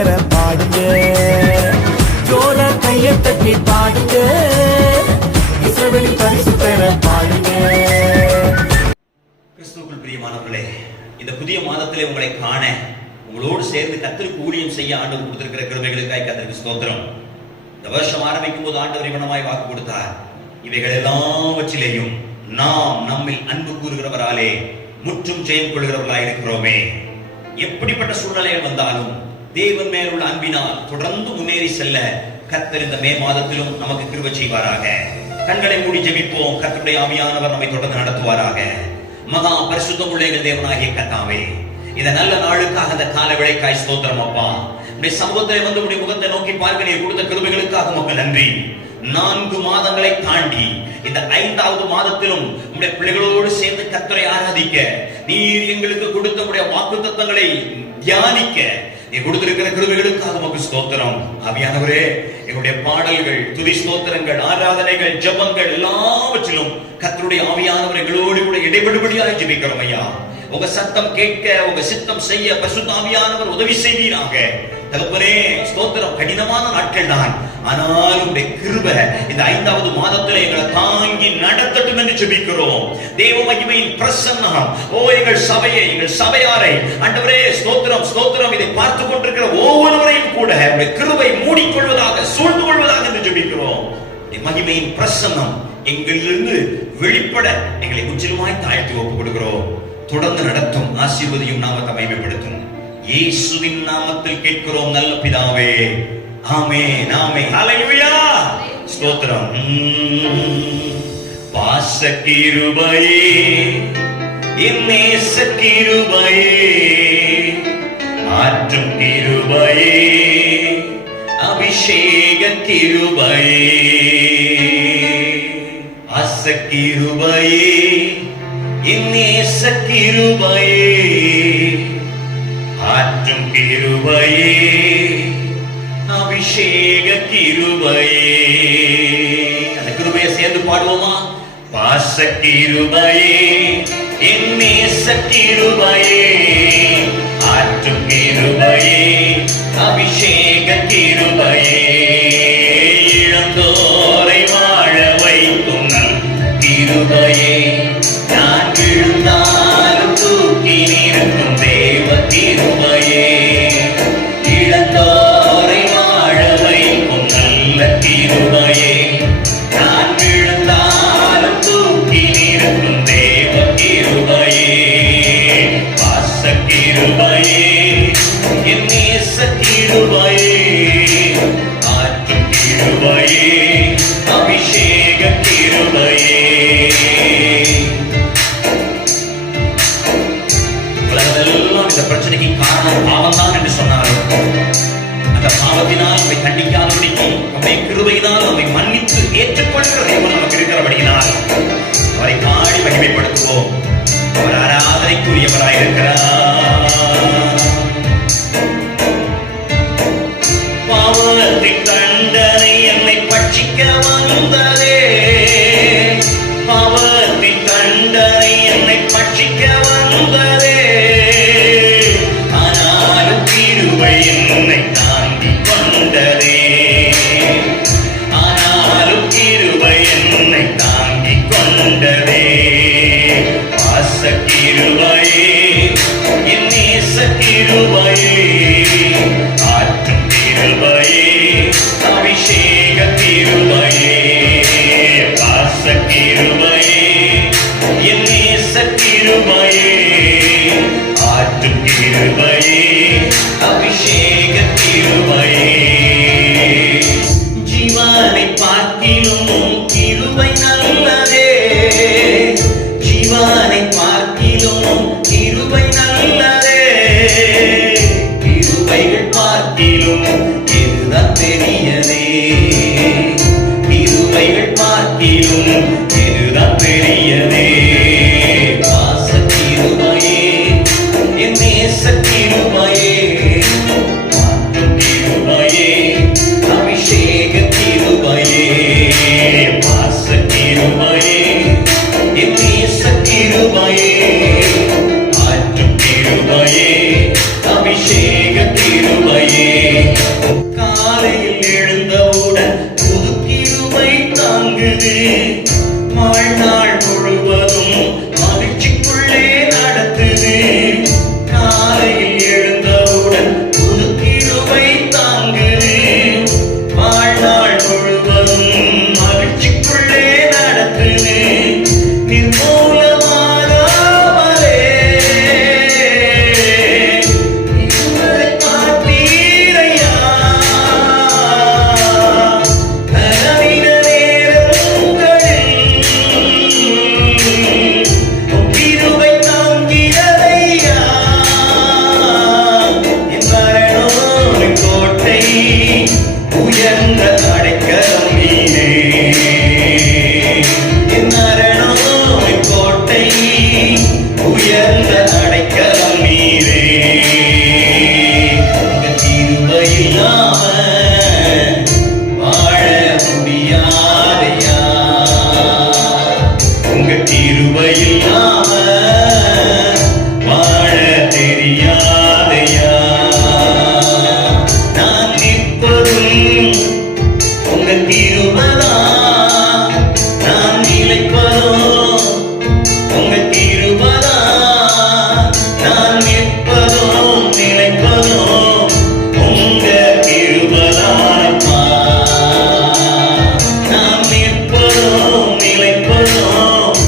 பரிசுத்தர பாடுங்க, ஜோர கைய தட்டி பாடுங்க, இஸ்ரவேலின் பரிசுத்தர பாடுங்க. கிறிஸ்துவுக்குள் பிரியமானவர்களே, இந்த புதிய மாதத்திலே உங்களை காண, உங்களோடு சேர்ந்து கர்த்தருக்கு ஊழியம் செய்ய ஆண்டவர் கொடுத்திருக்கிற கிருபைகளுக்காய் கர்த்தருக்கு ஸ்தோத்திரம். இந்த வருஷம் ஆரம்பிக்கும் போது ஆண்டவர் இவனமாய் வாக்கு கொடுத்தார், இவைகள் எல்லாவற்றிலேயும் நாம் நம்மில் அன்பு கூறுகிறவராலே முற்றும் ஜெயம் கொள்கிறவர்களாய் இருக்கிறோமே. எப்படிப்பட்ட சூழ்நிலைகள் வந்தாலும் தேவன் மேலுள்ள அன்பினால் தொடர்ந்து முன்னேறி செல்ல கர்த்தர் இந்த மே மாதத்திலும் நமக்கு கிருபை செய்வாராக. கண்களை மூடி ஜெபிப்போம். கர்த்தருடைய ஆவியானவர் நம்மை தொடர்ந்து நடத்துவாராக. மகா பரிசுத்தம் உள்ள எங்கள் தேவனாகிய கர்த்தாவே, இந்த நல்ல நாளுக்காக அந்த கால வேளைக்காய் ஸ்தோத்திரம் அப்பா. உடைய சமூகத்திலே வந்து உடைய முகத்தை நோக்கி பார்க்க நீர் கொடுத்த கிருபைகளுக்காக உமக்கு நன்றி. 4 மாதங்களை தாண்டி இந்த 5வது மாதத்திலும் உடைய பிள்ளைகளோடு சேர்ந்து கர்த்தரை ஆராதிக்க நீர் எங்களுக்கு கொடுத்த உடைய வாக்குத்தத்தங்களை தியானிக்க நீர் கொடுத்திருக்கிற கிருபைகளுக்காக உமக்கு ஸ்தோத்திரம். ஆவியானவரே, எங்களுடைய பாடல்கள், துதி ஸ்தோத்திரங்கள், ஆராதனைகள், ஜெபங்கள் எல்லாவற்றிலும் கர்த்தருடைய ஆவியானவர் எங்களோடு கூட இடைபடும்படியாக ஜெபிக்கிறோம் ஐயா. உங்க சத்தம் கேட்க, உங்க சித்தம் செய்ய பரிசுத்த ஆவியானவர் உதவி செய்வீராக. தகப்பனே ஸ்தோத்திரம். கடினமான நாட்கள் தான், ஆனால் உங்களுடைய கிருபை இந்த 5வது மாதத்திலே எங்களை தாங்கி நடத்தட்டும் என்று ஜெபிக்கிறோம். தேவ மகிமையின் பிரசன்னம் எங்கள் சபையை, எங்கள் சபையாரை ஆண்டவரே ஸ்தோத்திரம் ஸ்தோத்திரம். இதை பார்த்து கொண்டிருக்கிற ஒவ்வொருவரையும் கூட உங்களுடைய கிருபை மூடிக்கொள்வதாக, சூழ்ந்து கொள்வதாக என்று ஜெபிக்கிறோம். மகிமையின் பிரசன்னம் எங்களிலிருந்து வெளிப்பட எங்களை முற்றிலுமாய் தாழ்த்தி ஒப்புக் கொடுக்கிறோம். தொடர்ந்து நடத்தும், ஆசீர்வதியும், நாமத்தை மகிமைப்படுத்தும். இயேசுவின் நாமத்தில் கேட்கிறோம் நல்ல பிதாவே, ஆமென் ஆமென். ஹல்லேலூயா. ஸ்தோத்திரம். பாசக்கிருபையே, என் நேசக்கிருபையே, ஆற்றும் கிருபையே, அபிஷேக கிருபையே, ஆசக்கிருபையே, என் நேசக்கிருபையே, ஆற்றும் கிருபையே, அபிஷேக கிருபையே. அந்த கிருபையை சேர்ந்து பாடுவோமா? பாசக்கிருபையே, என் நேசக்கிருபையே, ஆற்றும் கிருபையே, அபிஷேக கிருபையே, இழந்தோரை வாழ வைக்கும் நல் கிருபையே, நான் விழுந்தாலும் தூக்கி நிறுத்தும் தேவ கிருபையே, இழந்தோரை வாழ வைக்கும் நல்ல கிருபையே, நான் விழுந்தாலும் தூக்கி நிறுத்தும் தேவ கிருபையே, பாச கிருபையே, என் நேச கிருபையே, ஆற்றும் கிருபையே, அபிஷேக கிருபையே. இந்த பிரச்சனைக்கு காரணம் பாவம் தான் என்று சொன்னார்கள். அந்த பாவத்தினால் நம்மை கண்டிக்காதபடிக்கு நம்மை கிருபையினால் நம்மை மன்னித்து ஏற்றுக்கொள்கிற தேவன் நமக்கு இருக்கிறபடியினால் அவரை பாடி மகிமைப்படுத்துவோம். அவர் ஆராதனைக்குரியவராய் இருக்கிறார். பாவத்தின் தண்டனை என்னை பட்சிக்க வந்ததே, பாவத்தின் தண்டனை என்னை பட்சிக்க வந்ததே, ஆனாலும் கிருபை என்னை தாங்கி கொண்டதே, ஆனாலும் கிருபை என்னை தாங்கி கொண்டதே, பாச கிருபையே, என் நேச கிருபையே, ஆற்றும் கிருபையே, அபிஷேக கிருபையே. உயர்ந்த அடைக்கலம் நீரே. என் அரணாய் கோட்டை உயர்ந்த அடைக்கலம் நீரே. உங்க கிருபை இல்லாம வாழ முடியாதையா. உங்க கிருபை இல்லாம வாழ தெரியாதையா. நான் நிற்பதும் உங்க கிருபைதான், நான் நிலைப்பதும் உங்க கிருபைதான், நான் நிற்பதும் நிலைப்பதும் உங்க கிருபைதானப்பா. நான் நிற்பதும் நிலைப்பதும்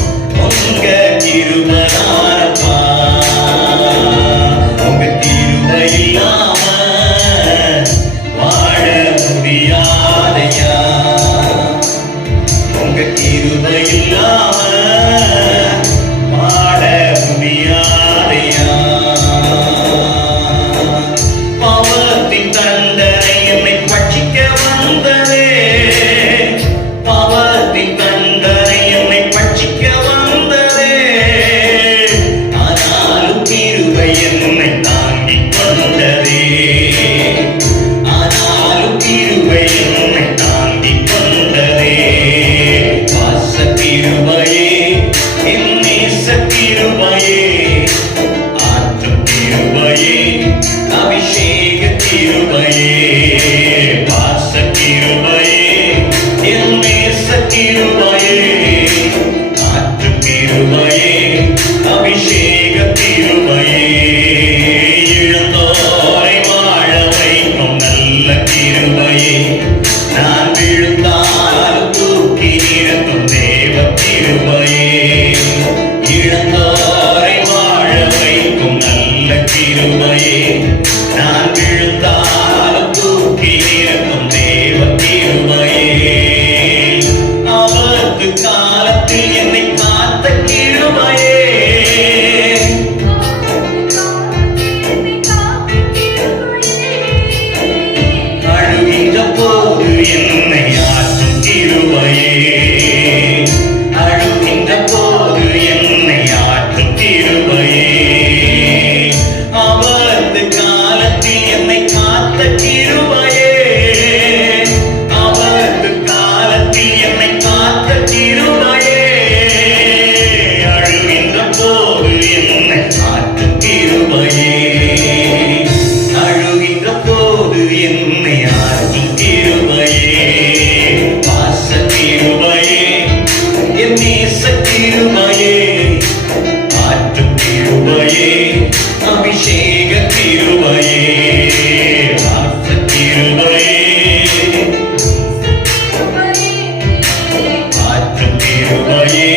உங்க கிருபைதானப்பா. உங்க கிருபை இல்லாம வாழ முடியாதையா. உங்க கிருபை இல்லாம வாழ முடியாதையா. பாவத்தின் தண்டனை என்னை பட்சிக்க வந்ததே. பாவத்தின் தண்டனை என்னை பட்சிக்க வந்ததே. ஆனாலும் கிருபை என்னை தாங்கி வந்ததே. ஆனாலும் கிருபை என்னை தாங்கி வந்ததே. வாச கிருபையே, என் நேச கிருபையே, ஆற்றும் கிருபையே, அபிஷேக கிருபையே. வாச கிருபையே, என் நேச கிருபையே, ஆற்றும் கிருபையே, அபிஷேக கிருபையே. இழந்தோரை வாழ வைக்கும் நல்ல கிருபையே. நான் விழுந்தாலும் தூக்கி நிறுத்தும் தேவ கிருபையே. இழந்தோரை வாழ வைக்கும் நல்ல கிருபையே. நான் விழுந்தாலும் தூக்கி நிறுத்தும் தேவ கிருபையே. ஆபத்து காலத்தில் என்னை காத்த கிருபையே. அழுகின்ற போது என்னை ஆற்றும் கிருபையே. அழுகின்ற போது என்னை ஆற்றும் கிருபையே. ஆபத்து காலத்தில் என்னை காத்த கிருபையே. ஆபத்து காலத்தில் என்னை காத்த கிருபையே. அழுகின்ற போது என்னை ஆற்றும் கிருபையே. அழுகின்ற போது என்னை ஆற்றும் கிருபையே. வாச கிருபையே, என் நேச கிருபையே, ஆற்றும் கிருபையே, அபிஷேக கிருபையே. வாச கிருபையே, ஆற்றும் கிருபையே,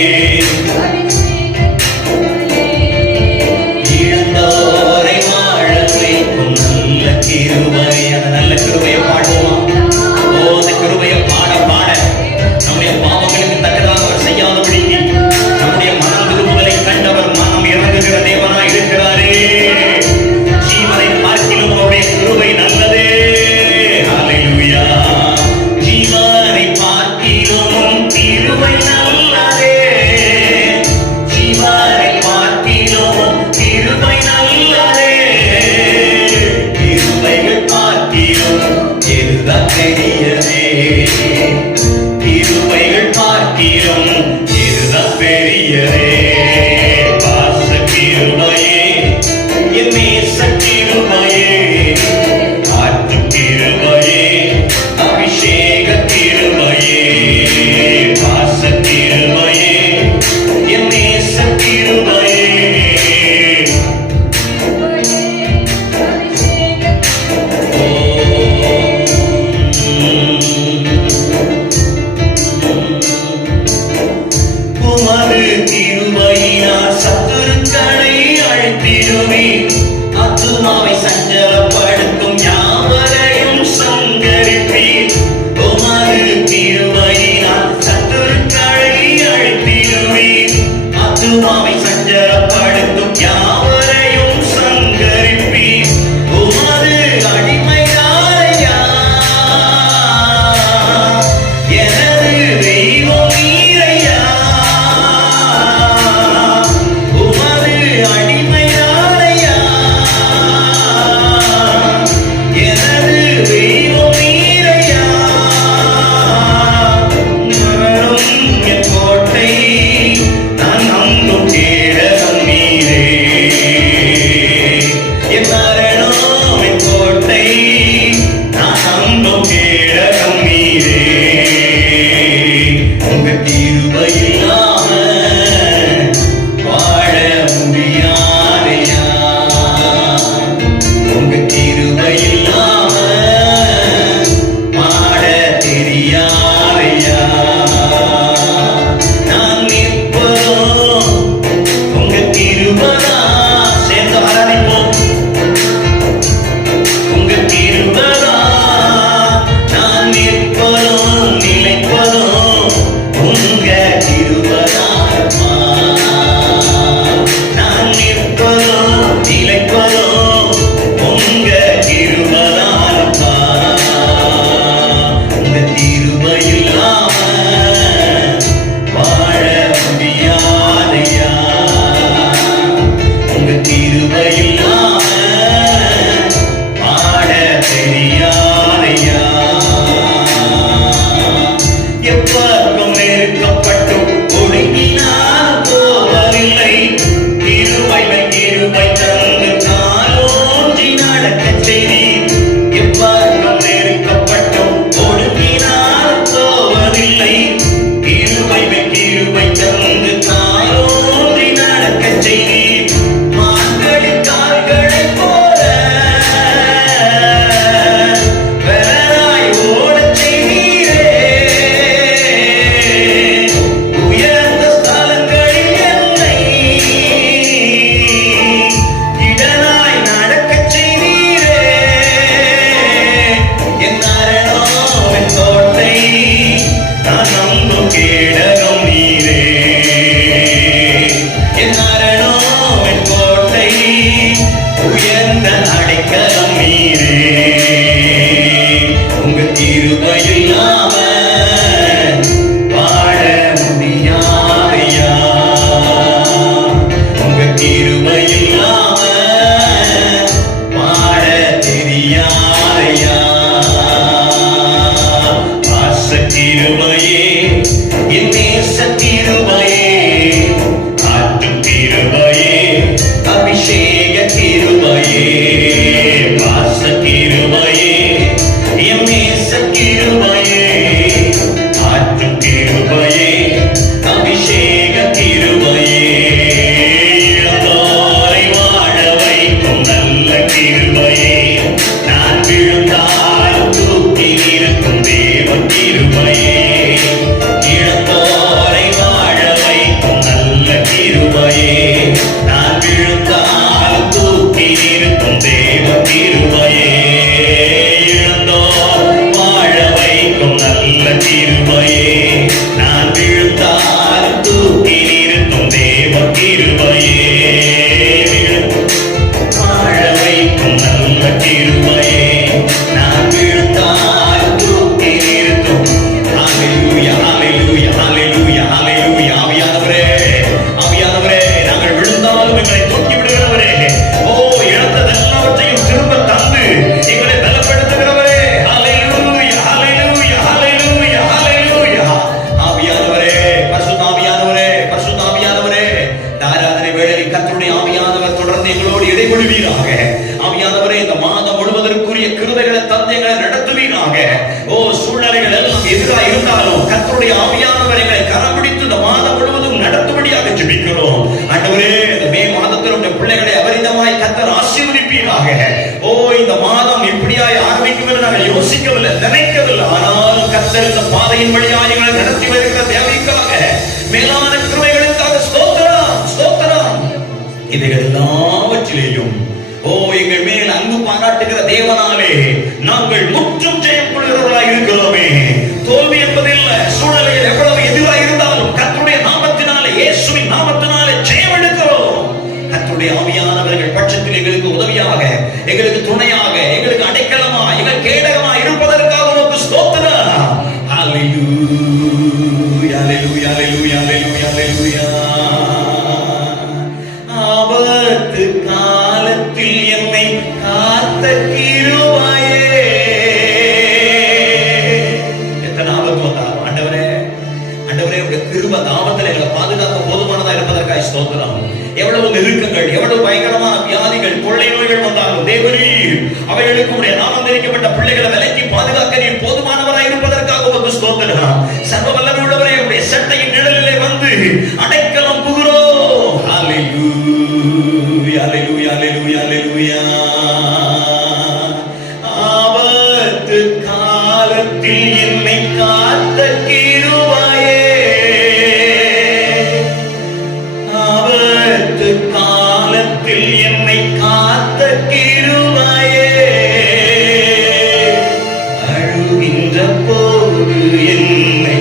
இழந்தோரை வாழ வைக்கும் நல்ல கிருபை. அந்த நல்ல கிருபையை பாடுவோமா? ஓ, அந்த கிருபையை பாட பாட நம்முடைய பாவங்களுக்கு தக்கதாக அவர் செய்யாதபடிக்கு நம்முடைய மனம் திரும்புதலை கண்டவர் மனம் இறங்குகிற தேவனாய் இருக்கிறாரே. ஜீவனை பார்க்கிலும் அவருடைய கிருபை நல்லதே. ஹல்லேலூயா. ஜீவனை பார்க்கிலும் கிருபை நல்லதே. ஜீவனை பார்க்கிலும் கிருபை நல்லதே. கிருபைகள் பார்க்கிலும் எதுதான் பெரியதே. கிருபைகள் பார்க்கிலும் எதுதான் பெரியதே. வாச கிருபையே, என் நேச கிருபையே, ஆற்றும் கிருபையே, அபிஷேக கிருபையே. வாச கிருபையே, என் நேச கிருபையே. ஓ, விழுந்தாலும் தூக்கி நிறுத்தும் தேவ கிருபையே, இழந்தோரை வாழ வைக்கும் நல்ல கிருபையே, நான் விழுந்தாலும் தூக்கி நிறுத்தும் தேவ கிருபையே, இழந்தோர் வாழ வைக்கும் நல்ல கிருபையே, நான் விழுந்தாலும் தூக்கி நிறுத்தும் தேவ கிருபையே, வாழ வைக்கும் நல்ல கிருபையே, நான் விழுந்தாலும் தூக்கி நிறுத்தும். ஹல்லேலூயா, ஹல்லேலூயா, ஹல்லேலூயா, ஹல்லேலூயா. ஆவியானவரே, ஆவியானவரே, நாங்கள் விழுந்தாலும் எங்களை தூக்கி விடுகிறவரே, ஓ இழந்ததெல்லாவற்றையும் திரும்ப தந்து எங்களை பலப்படுத்துகிறவரே, ஹல்லேலூயா, ஹல்லேலூயா, ஹல்லேலூயா, ஹல்லேலூயா. ஆவியானவரே, பரிசுத்த ஆவியானவரே, பரிசுத்த ஆவியானவரே, இந்த ஆராதனை வேளையில் கர்த்தருடைய ஆவியானவர் தொடர்ந்து எங்களோடு இடைபடுவீராக. ஆவியானவரே, இந்த மாதம் முழுவதற்குரிய கிருபைகளை தந்து எங்களை நடத்துவீராக. ஓ சூழ்நிலைகள் எல்லாம் எதிராக இருந்தாலும் கர்த்தருடைய ஆவியானவர் எங்களை கரம் பிடித்து இந்த மாதம் முழுவதும் நடத்தும்படியாக ஜெபிக்கிறோம். ஆண்டவரே, இந்த மே மாதத்தில் உடைய பிள்ளைகளை அபரிதமாய் கர்த்தர் ஆசீர்வதிப்பீராக. ஓ இந்த மாதம் இப்படியாய் ஆரம்பிக்கும் என்று நாங்கள் யோசிக்கவில்லை, நினைக்கவில்லை. ஆனால் கர்த்தர் இந்த பாதையின் வழியாக எங்களை நடத்தி வருகிற தேவைக்காக, மேலான கிருபைகளுக்காக ஸ்தோத்திரம், ஸ்தோத்திரம். இவைகள் எல்லாவற்றிலேயும் ஓ எங்கள் மேல் அன்பு பாராட்டுகிற தேவனாலே நாங்கள் முற்றும் ஜெயம் கொள்கிறவர்களாக இருக்கிறோமே. தோல்வி என்பதில்லை. சூழ்நிலையில் எவ்வளவு எதிராக இருந்தாலும் கர்த்தருடைய நாமத்தினாலே, இயேசுவின் நாமத்தினாலே ஜெயம் எடுக்கிறோம். கர்த்தருடைய ஆவியானவர்கள் பட்சத்தில் எங்களுக்கு உதவியாக, எங்களுக்கு துணையாக, எங்களுக்கு அடைக்கலமா, எங்கள் கேடகமா இருப்பதற்காக உமக்கு ஸ்தோத்திரம். ஹல்லேலூயா, ஹல்லேலூயா, ஹல்லேலூயா, ஹல்லேலூயா, ஹல்லேலூயா. ஆபத்து காலத்தில் என்னை காத்த கிருபையே. எத்தனை ஆபத்து வந்தாலும் ஆண்டவரே, ஆண்டவரே உடைய கிருபை ஆபத்தில் எங்களை பாதுகாக்க போதுமானதா இருப்பதற்காக ஸ்தோத்திரம். எவ்வளவு நெருக்கங்கள், எவ்வளவு பயங்கரமான வியாதிகள், கொள்ளை நோய்கள் வந்தாலும் தேவரீர் அவைகளுக்கு உடைய நாமம் தெரிவிக்கப்பட்ட பிள்ளைகளை விலக்கி பாதுகாக்க நீர் போதுமானவராய் இருப்பதற்காக உமக்கு ஸ்தோத்திரம். சர்வ வல்லமை உள்ளவரே, உடைய சட்டையின் நிழலிலே வந்து அடைக்கலம் புகுறோம். ஹல்லேலூயா, ஹல்லேலூயா, ஹல்லேலூயா, ஹல்லேலூயா. ஆபத்து காலத்தில் என்னை காத்த கிருபையே, ஆபத்து காலத்தில் என்னை காத்த கிருபையே, அழுகின்ற போது என்னை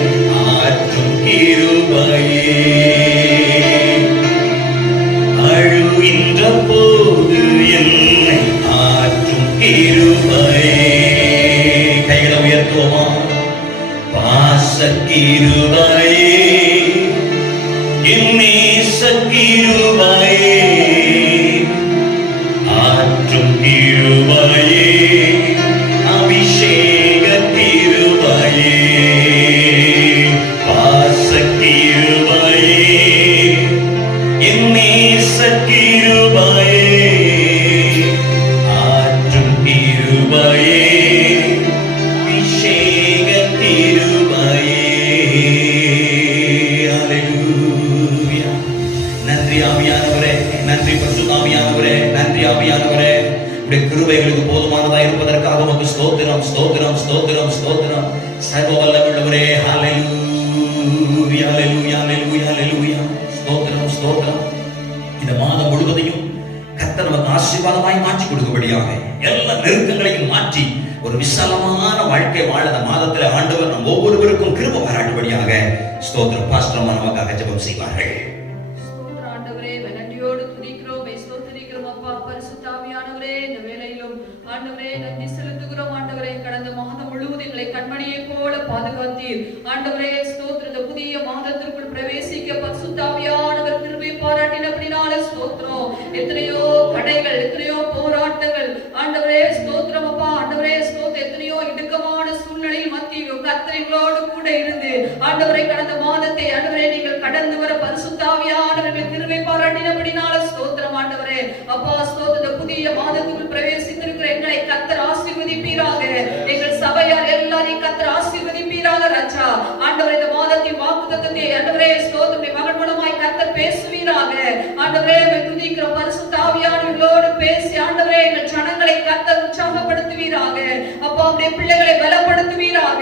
ஆற்றும் கிருபையே, அழுகின்ற போது என்னை ஆற்றும் கிருபையே. கைகளை உயர்த்துவோமா? பாச கிருபையே, என் நேச கிருபையே, ஆற்றும் கிருபையே, அபிஷேக கிருபையே, பாச கிருபையே, என் நேச கிருபையே, ஆற்றும் கிருபையே, அபிஷேக கிருபையே. ஹல்லேலூயா. நன்றி ஆவியானவரே, நன்றி பரிசுத்த ஆவியானவரே, நன்றி ஆவியானவரே. உடைய கிருபைகளுக்கு போதுமானதா இருப்பதற்காக உமக்கு ஸ்தோத்திரம், ஸ்தோத்திரம், ஸ்தோத்திரம், ஸ்தோத்திரம். சர்வ வல்லமையுள்ளவரே, ஹல்லேலூயா, ஹல்லேலூயா, ஹல்லேலூயா, ஹல்லேலூயா. ஸ்தோத்திரம், ஸ்தோத்திரம். இந்த மாதம் முழுவதையும் கர்த்தர் நமக்கு ஆசீர்வாதமாய் மாற்றி கொடுக்கும்படியாக, எல்லா நெருக்கங்களையும் மாற்றி ஒரு விசாலமான வாழ்க்கை வாழ இந்த மாதத்தில் ஆண்டவர் நம் ஒவ்வொருவருக்கும் கிருபை பாராட்டும்படியாக ஸ்தோத்திரம். பாஸ்டர் நமக்காக ஜெபம் செய்வார்கள். ஸ்தோத்திரம் ஆண்டவரே, நன்றியோடு துதிக்கிறோம், ஸ்தோத்திரிக்கிறோம் அப்பா. பரிசுத்த ஆவியானவரே, இந்த வேளையிலும் ஆண்டவரே நன்றி செலுத்துகிறோம். ஆண்டவரே, கடந்த மாதம் முழுவதும் எங்களை கண்மணியை போல பாதுகாத்தீர். ஆண்டவரே ஸ்தோத்திரம். இந்த புதிய மாதத்திற்குள் பிரவேசிக்க பரிசுத்த ஆவியானவர் கிருபை பாராட்டினபடினால ஸ்தோத்திரம். எத்தனையோ தடைகள், எத்தனையோ போராட்டங்கள் ஆண்டவரே ஸ்தோத்திரம் அப்பா. ஆண்டவரே ஸ்தோத்திரம். எத்தனையோ இடுக்கமான சூழ்நிலையில் மத்தியிலும் கர்த்தர் எங்களோடு கூட இருந்து ஆண்டவரை கடந்த மாதத்தை ஆண்டவரே நீங்கள் கடந்து வர பரிசுத்த ஆவியானவர்கள் கிருபை பாராட்டினபடினால ஸ்தோத்திரம் ஆண்டவரே அப்பா. ஸ்தோத்திரம். புதிய மாதத்துக்குள் பிரவேசித்திருக்கிற எங்களை கர்த்தர் ஆசீர்வதிப்பீராக. எங்கள் சபையார் எல்லாரையும் கர்த்தர் ஆசீர்வதிப்பீராக ராஜா. ஆண்டவரே, இந்த மாதத்தின் வாக்குத்தத்தத்தை ஆண்டவரே ஸ்தோத்திரம் மகன் மூலமாய் கர்த்தர் பேசுவீராக. ஆண்டவரே துதிக்கிற பரிசுத்த ஆவியானவர்களோடு பேசி ஆண்டவரே எங்கள் ஜனங்களை கர்த்தர் உற்சாகப்படுத்துவீராக. உம்முடைய பிள்ளைகளை பலப்படுத்துவீராக.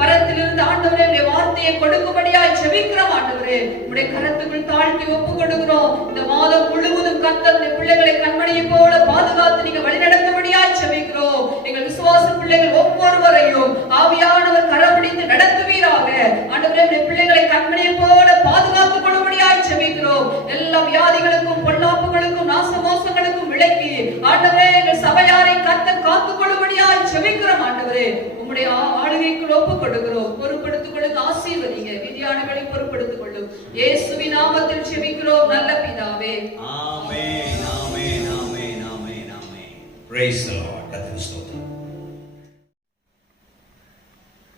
கரத்திலிருந்து ஆண்டவரே உம்முடைய வார்த்தையை கொடுக்கும்படியாய் ஜெபிக்கிறோம் ஆண்டவரே. உம்முடைய கரத்துக்குள் தாழ்த்தி ஒப்பு கொடுக்கிறோம். இந்த மாதம் முழுவதும் கர்த்தர் உம்முடைய பிள்ளைகளை கண்மணியை போல பாதுகாத்து நீங்க வழிநடத்தும்படியாய் ஜெபிக்கிறோம். எங்கள் விசுவாச பிள்ளைகள் ஒவ்வொருவரையும் ஆவியானவர் கரப்பிடித்து நடத்துவீராக. ஆண்டவரே உம்முடைய பிள்ளைகளை கண்மணியை போல பாதுகாத்துக் கொள்ளும்படியாய் ஜெபிக்கிறோம். எல்லா வியாதிகளுக்கும் பொல்லாப்புகளுக்கும் நாசமோசங்களுக்கும் விலக்கி ஆண்டவரே எங்கள் சபையாரை கர்த்தர் காத்துக் கொள்ளும்படியாய் ஜெபிக்கிறோம் ஆண்டவரே. உம்முடைய ஆளுகைக்குள் ஒப்புக் கொடுக்கிறோம். பொறுப்படுத்திக் கொள்ளுங்க, ஆசீர்வதிங்க. விதியானங்களை பொறுப்படுத்திக் கொள்ளும். இயேசுவின் நாமத்தில் ஜெபிக்கிறோம் நல்ல பிதாவே. ஆமென், ஆமென், ஆமென், ஆமென், ஆமென். Praise the Lord. கர்த்தருக்கு ஸ்தோத்திரம்.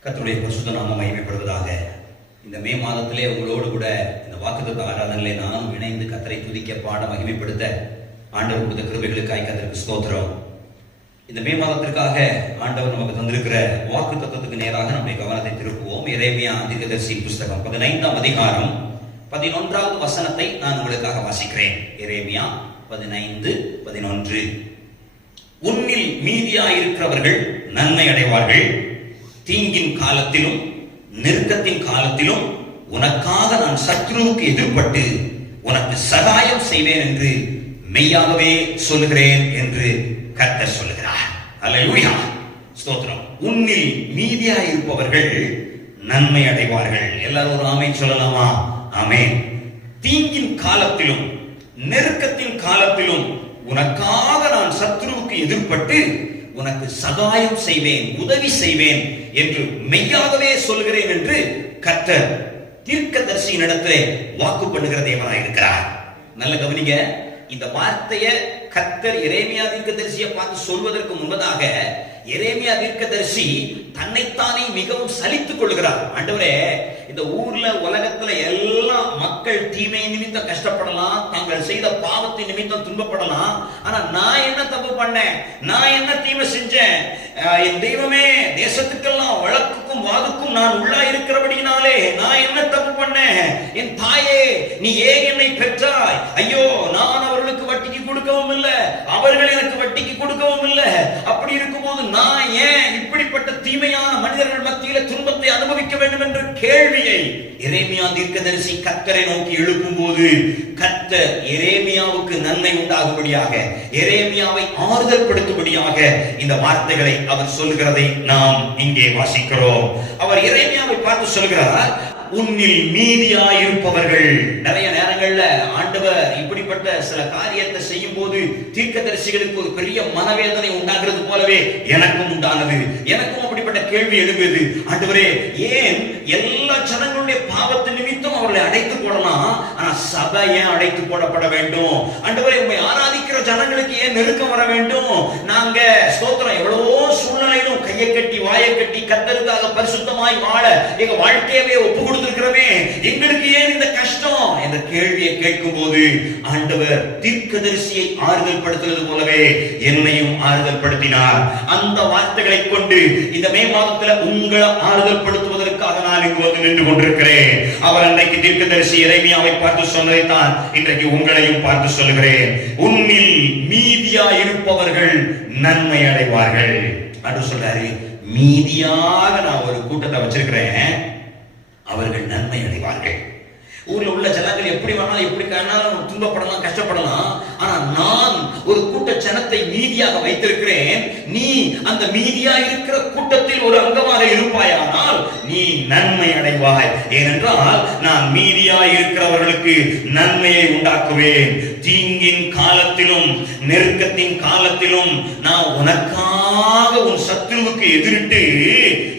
கர்த்தருடைய பரிசுத்த நாமம் மகிமைப்படுவதாக. இந்த மே மாதத்திலே உங்களோடு கூட இந்த வாக்குத்தத்த ஆராதனையிலே நானும் இணைந்து கர்த்தரை துதிக்க பாட மகிமைப்படுத்த ஆண்டவர் கொடுத்த கிருபைகளுக்காய் கர்த்தருக்கு ஸ்தோத்திரம். இந்த மே மாதத்திற்காக ஆண்டவர் நமக்கு தந்திருக்கிற வாக்கு தத்துவத்துக்கு நேராக நம்முடைய கவனத்தை திருப்புவோம். எரேமியா தீர்க்கதரிசியின் புஸ்தகம் 15ஆம் அதிகாரம் 11வது வசனத்தை நான் உங்களுக்காக வாசிக்கிறேன். எரேமியா 15:11. உன்னில் மீதியாயிருக்கிறவர்கள் நன்மை அடைவார்கள். தீங்கின் காலத்திலும் நெருக்கத்தின் காலத்திலும் உனக்காக நான் சத்ருவுக்கு எதிர்பட்டு உனக்கு சகாயம் செய்வேன் என்று மெய்யாகவே சொல்லுகிறேன் என்று கர்த்தர் சொல்லுகிறார். அல்லேலூயா, ஸ்தோத்திரம். உன்னில் மீதியாயிருப்பவர்கள் நன்மை அடைவார்கள். எல்லாரும் ஒரு ஆமென் சொல்லலாமா? ஆமென். தீங்கின் காலத்திலும் நெருக்கத்தின் காலத்திலும் உனக்காக நான் சத்ருவுக்கு எதிர்பட்டு உனக்கு சகாயம் செய்வேன், உதவி செய்வேன் என்று மெய்யாகவே சொல்கிறேன் என்று கர்த்தர் தீர்க்கதரிசியின் இடத்திலே வாக்கு பண்ணுகிற தேவனாய் இருக்கிறார். நல்ல கவனிங்க. இந்த வார்த்தையை கர்த்தர் எரேமியா தீர்க்கதரிசியை பார்த்து சொல்வதற்கு முன்பதாக எரேமியா தீர்க்கதரிசி தன்னைத்தானே மிகவும் சலித்துக் கொள்கிறார். ஆண்டவரே, இந்த ஊர்ல உலகத்துல எல்லா மக்கள் தீமை நிமித்தம் கஷ்டப்படலாம், தாங்கள் செய்த பாவத்தின் நிமித்தம் துன்பப்படலாம். ஆனா நான் என்ன தப்பு பண்ணேன்? நான் என்ன தீமை செஞ்சேன்? என் தெய்வமே, தேசத்துக்கெல்லாம் வழக்குக்கும் வாதுக்கும் நான் உள்ளா இருக்கிறபடினாலே நான் என்ன தப்பு பண்ணேன்? என் தாயே, நீ ஏன் என்னை பெற்றாய்? ஐயோ, நான் அவர்களுக்கு வட்டிக்கு கொடுக்கவும் இல்லை, அவர்கள் எனக்கு வட்டிக்கு கொடுக்கவும் இல்லை. அப்படி இருக்கும்போது நான் ஏன் இப்படிப்பட்ட தீமையான மனிதர்கள் மத்தியில துன்பத்தை அனுபவிக்க வேண்டும் என்ற கேள்வியை எரேமியா தீர்க்கதரிசி கர்த்தரை நோக்கி எழுப்பும் போது கர்த்தர் எரேமியாவுக்கு நன்மை உண்டாகும்படியாக, எரேமியாவை ஆறுதல் படுத்தும்படியாக இந்த வார்த்தைகளை அவர் சொல்லுகிறதை நாம் இங்கே வாசிக்கிறோம். அவர் எரேமியாவை பார்த்து சொல்கிறார், உன்னில் மீதியாயிருப்பவர்கள். நிறைய நேரங்கள்ல ஆண்டவர் இப்படிப்பட்ட சில காரியத்தை செய்யும் போது தீர்க்கதரிசிகளுக்கு ஒரு பெரிய மனவேதனை உண்டாகிறது போலவே எனக்கும் உண்டானது. எனக்கும் அப்படிப்பட்ட கேள்வி எழுப்பியது. ஆண்டவரே, ஏன் எல்லா ஜனங்களுடைய பாவத்து நிமித்தம் அவர்களை அடைத்து போடலாம், ஆனா சபை ஏன் அடைத்து போடப்பட வேண்டும்? ஆண்டவரே, உம்மை ஆராதிக்கிற ஜனங்களுக்கு ஏன் நெருக்கம் வர வேண்டும்? நாங்க ஸ்தோத்திரம் எவ்வளவோ சூழ்நிலையிலும் கையை கட்டி வாயை கட்டி கர்த்தருக்காக பரிசுத்தமாய் வாழ எங்க வாழ்க்கையவே ஒப்பு கொடுத்திருக்கிறோமே, எங்களுக்கு ஏன் இந்த கஷ்டம் என்ற கேள்வியை கேட்கும் போது ஆண்டவர் தீர்க்கதரிசியை ஆறுதல் படுத்துவது போலவே என்னையும் ஆறுதல் படுத்தினார். அந்த வார்த்தைகளை கொண்டு இந்த மே மாதத்துல உங்களை ஆறுதல் படுத்துவதற்காக நான் இங்கு வந்து நின்று கொண்டிருக்கிறேன். அவர் அன்றைக்கு தீர்க்கதரிசி எரேமியாவை பார்த்து சொன்னதைத்தான் இன்றைக்கு உங்களையும் பார்த்து சொல்லுகிறேன். உன்னில் மீதியா இருப்பவர்கள் நன்மை அடைவார்கள். அது சொல்றாரு, மீதியாக நான் ஒரு கூட்டத்தை வச்சிருக்கிறேன், அவர்கள் நன்மை அடைவார்கள். ஊர்ல உள்ள ஜனங்கள் எப்படி வேணாலும் எப்படி வேணாலும் துன்பப்படலாம், கஷ்டப்படலாம். ஆனா நான் ஒரு கூட்ட ஜனத்தை மீதியாக வைத்திருக்கிறேன். நீ அந்த மீதியா இருக்கிற கூட்டத்தில் ஒரு அங்கமாக இருப்பாயானால் நீ நன்மை அடைவாய். ஏனென்றால் நான் மீதியா இருக்கிறவர்களுக்கு நன்மையை உண்டாக்குவேன். தீங்கின் காலத்திலும் நெருக்கத்தின் காலத்திலும் நான் உனக்காக உன் சத்துருவுக்கு எதிரிட்டு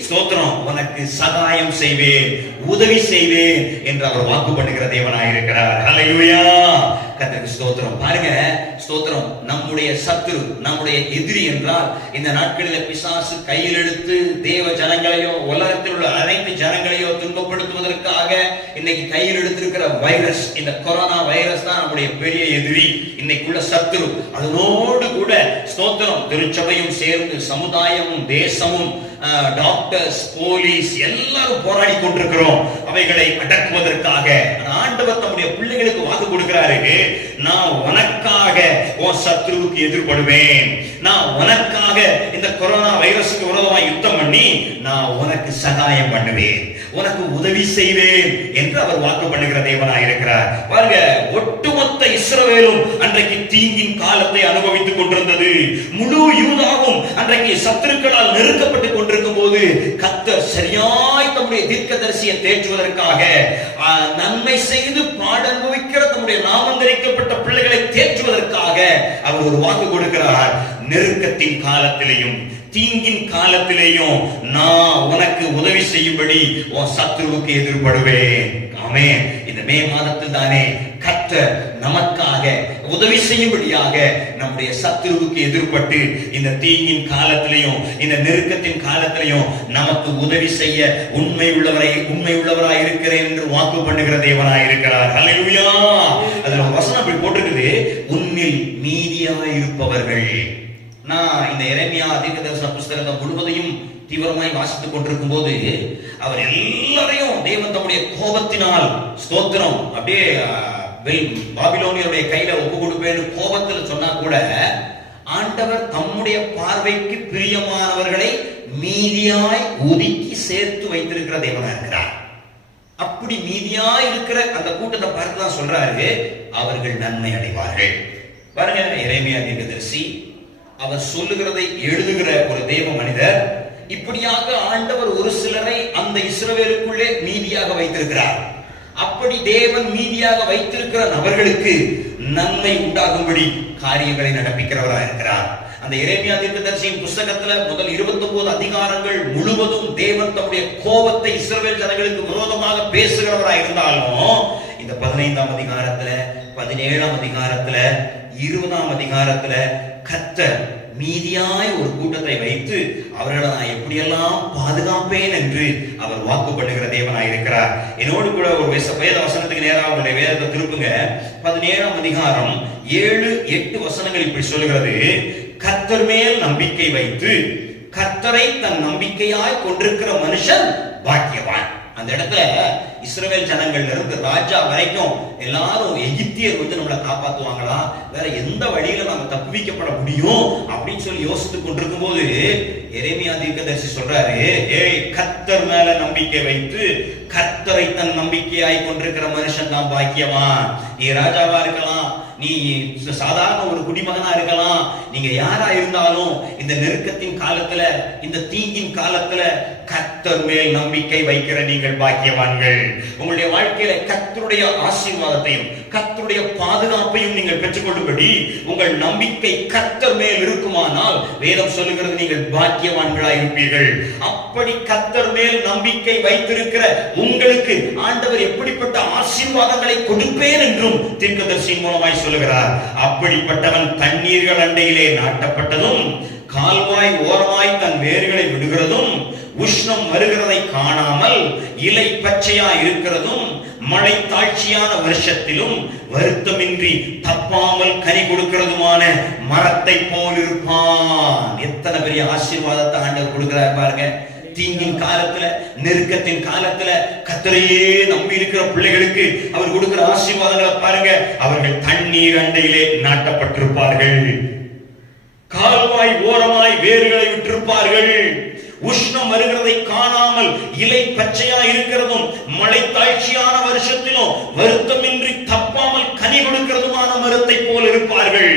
ஸ்தோத்திரம் உனக்கு சகாயம் செய்வேன், உதவி செய்வேன் என்று அவர் வாக்கு பண்ணுகிற தேவனாய் இருக்கிறார். ஹல்லேலூயா, கர்த்தருக்கு ஸ்தோத்திரம். பாருங்க, ஸ்தோத்திரம். நம்முடைய சத்துரு, நம்முடைய எதிரி என்றால் இந்த நாட்களில் பிசாசு கையில் எடுத்து தேவ ஜனங்களையோ உலகத்தில் உள்ள அனைத்து ஜனங்களையோ துன்பப்படுத்துவதற்காக இன்னைக்கு கையில் எடுத்திருக்கிற வைரஸ், இந்த கொரோனா வைரஸ் தான் நம்முடைய பெரிய எதிரி, இன்னைக்குள்ள சத்துரு. அதனோடு கூட ஸ்தோத்திரம் திருச்சபையும் சேர்ந்து சமுதாயமும் தேசமும் டாக்டர்ஸ், போலீஸ் எல்லாரும் போராடி கொண்டிருக்கிறோம் அவைகளை அடக்குவதற்காக. ஆண்டவர் தம்முடைய பிள்ளைகளுக்கு வாக்கு கொடுக்கிறாரு, நான் உனக்காக உன் சத்ருவுக்கு எதிர்படுவேன். நான் உனக்காக இந்த கொரோனா வைரஸுக்கு விரோதமா யுத்தம் பண்ணி நான் உனக்கு சகாயம் பண்ணுவேன், உனக்கு உதவி செய்வேன் என்று அவர் வாக்கு பண்ணுகிற தேவனாய் இருக்கிறார். பாருங்க, ஒட்டுமொத்த இஸ்ரவேலும் அன்றைக்கு தீங்கின் காலத்தை அனுபவித்துக் கொண்டிருந்தது. முழு யூதாவும் அன்றைக்கு சத்துருக்களால் நெருக்கப்பட்டுக் கொண்டிருக்கும் போது கர்த்தர் சரியாய் தம்முடைய தீர்க்கதரிசியை தேற்றுவதற்காக, நன்மை செய்து பாட அனுபவிக்கிற தம்முடைய நாமந்தரிக்கப்பட்ட பிள்ளைகளை தேற்றுவதற்காக அவர் ஒரு வாக்கு கொடுக்கிறார். நெருக்கத்தின் காலத்திலேயும் தீங்கின் காலத்திலேயும் நான் உனக்கு உதவி செய்யும்படி உன் சத்துருவுக்கு எதிர்படுவேன். ஆமென். இந்த மே மாதத்தில் தானே கர்த்தர் நமக்காக உதவி செய்யும்படியாக நம்முடைய சத்துருவுக்கு எதிர்பட்டு இந்த தீங்கின் காலத்திலையும் இந்த நெருக்கத்தின் காலத்திலையும் நமக்கு உதவி செய்ய உண்மை உள்ளவராய் இருக்கிறேன் என்று வாக்கு பண்ணுகிற தேவனாய் இருக்கிறார். ஹல்லேலூயா. அதுல வசனம் அப்படி போட்டிருக்குது, உன்னில் மீதியாய் இருப்பவர்கள். நான் இந்த எரேமியா தீர்க்கதரிசன புஸ்தகத்தை முழுவதையும் தீவிரமாய் வாசித்துக் கொண்டிருக்கும் போது அவர் எல்லாரையும் தேவன் தம்முடைய கோபத்தினால், ஸ்தோத்திரம், அப்படியே பாபிலோனியருடைய கையில ஒப்பு கொடுப்பேன்னு கோபத்தில் சொன்னா கூட ஆண்டவர் தம்முடைய பார்வைக்கு பிரியமானவர்களை மீதியாய் ஒதுக்கி சேர்த்து வைத்திருக்கிற தேவனா இருக்கிறார். அப்படி மீதியாய் இருக்கிற அந்த கூட்டத்தை பார்த்து தான் சொல்றாரு, அவர்கள் நன்மை அடைவார்கள். பாருங்க, எரேமியா தீர்க்கதரிசி அவர் சொல்லுகிறதை எழுதுகிற ஒரு தேவ மனிதர். இப்படியாக ஆண்டவர் ஒரு சிலரை அந்த இஸ்ரவேலுக்குள்ளே மீதியாக வைத்திருக்கிறார். அப்படி தேவன் மீதியாக வைத்திருக்கிற நபர்களுக்கு நன்மை உண்டாகும்படி காரியங்களை நடப்பிக்கிறவராக இருக்கிறார். அந்த எரேமியா தீர்க்கதரிசியின் புஸ்தகத்துல முதல் 29 அதிகாரங்கள் முழுவதும் தேவன் தம்முடைய கோபத்தை இஸ்ரவேல் ஜனங்களுக்கு விரோதமாக பேசுகிறவராக இருந்தாலும் இந்த 15ஆம் அதிகாரத்துல, 17ஆம் அதிகாரத்துல, 20ஆம் அதிகாரத்துல கர்த்தர் மீதியாய் ஒரு கூட்டத்தை வைத்து அவர்களை நான் எப்படியெல்லாம் பாதுகாப்பேன் என்று அவர் வாக்கு பண்ணுகிற தேவனாய் இருக்கிறார். என்னோடு கூட ஒரு வேத வசனத்துக்கு நேராக அவருடைய வேதத்தை திருப்புங்க. 17ஆம் அதிகாரம் 7-8 வசனங்கள் இப்படி சொல்லுகிறது, கர்த்தர் மேல் நம்பிக்கை வைத்து கர்த்தரை தன் நம்பிக்கையாய் கொண்டிருக்கிற மனுஷன் பாக்கியவான். அந்த இடத்துல இஸ்ரவேல் ஜனங்கள்ல இருந்து ராஜா வரைக்கும் எல்லாரும் எகிப்தியர் வந்து நம்மளை காப்பாத்துவாங்களா, வேற எந்த வழியில நாம தப்புவிக்கப்பட முடியும் அப்படின்னு சொல்லி யோசித்துக் கொண்டிருக்கும் போது எரேமியா தீர்க்கதரிசி சொல்றாரு, ஏய், கர்த்தர் மேல நம்பிக்கை வைத்து கர்த்தரை தன் நம்பிக்கையாய் கொண்டிருக்கிற மனுஷன் தான் பாக்கியவான். நீ ராஜாவா இருக்கலாம், நீ சாதாரண ஒரு குடிமகனா இருக்கலாம், நீங்க யாரா இருந்தாலும் இந்த நெருக்கத்தின் காலத்துல, இந்த தீங்கின் காலத்துல கர்த்தர் மேல் நம்பிக்கை வைக்கிற நீங்கள் பாக்கியவான்கள். உங்களுடைய வாழ்க்கையில கர்த்தருடைய ஆசீர்வாதத்தையும் கர்த்தருடைய பாதுகாப்பையும் நீங்கள் பெற்றுக்கொள்ளும்படி உங்கள் நம்பிக்கை கர்த்தர் மேல் இருக்குமானால் வேதம் சொல்லுகிறது நீங்கள் பாக்கியவான்களாய் இருப்பீர்கள். அப்படி கர்த்தர் மேல் நம்பிக்கை வைத்திருக்கிற உங்களுக்கு ஆண்டவர் எப்படிப்பட்ட ஆசீர்வாதங்களை கொடுப்பேன் என்றும் தீர்க்கதரிசியின் மூலமாய் சொல்லுகிறார். அப்படிப்பட்டவன் தண்ணீர்கள் அண்டையிலே நாட்டப்பட்டதும் கால்வாய் ஓரமாய் தன் வேர்களை விடுகிறதும் உஷ்ணம் வருகிறதை காணாமல் இலை பச்சையா இருக்கிறதும் மழை தாழ்ச்சியான வருஷத்திலும் வருத்தமின்றி தப்பாமல் கனி கொடுக்கிறதுமான மரத்தை போல் இருப்பான். எத்தனை பெரிய ஆசீர்வாதத்தை ஆண்டவர் கொடுக்கிறார் பாருங்க. தீங்கின் காலத்துல, நெருக்கத்தின் காலத்துல கர்த்தரையே நம்பி இருக்கிற பிள்ளைகளுக்கு அவர் கொடுக்கிற ஆசீர்வாதங்களை பாருங்க. அவர்கள் தண்ணீர் அண்டையிலே நாட்டப்பட்டிருப்பார்கள், கால்வாய் ஓரமாய் வேர்களை விட்டிருப்பார்கள், உஷ்ணம் வருகிறதை காணாமல் இலை பச்சையா இருக்கிறதும் மழை தாழ்ச்சியான வருஷத்திலும் வருத்தமின்றி தப்பாமல் கனி கொடுக்கிறதுமான மரத்தை போல் இருப்பார்கள்.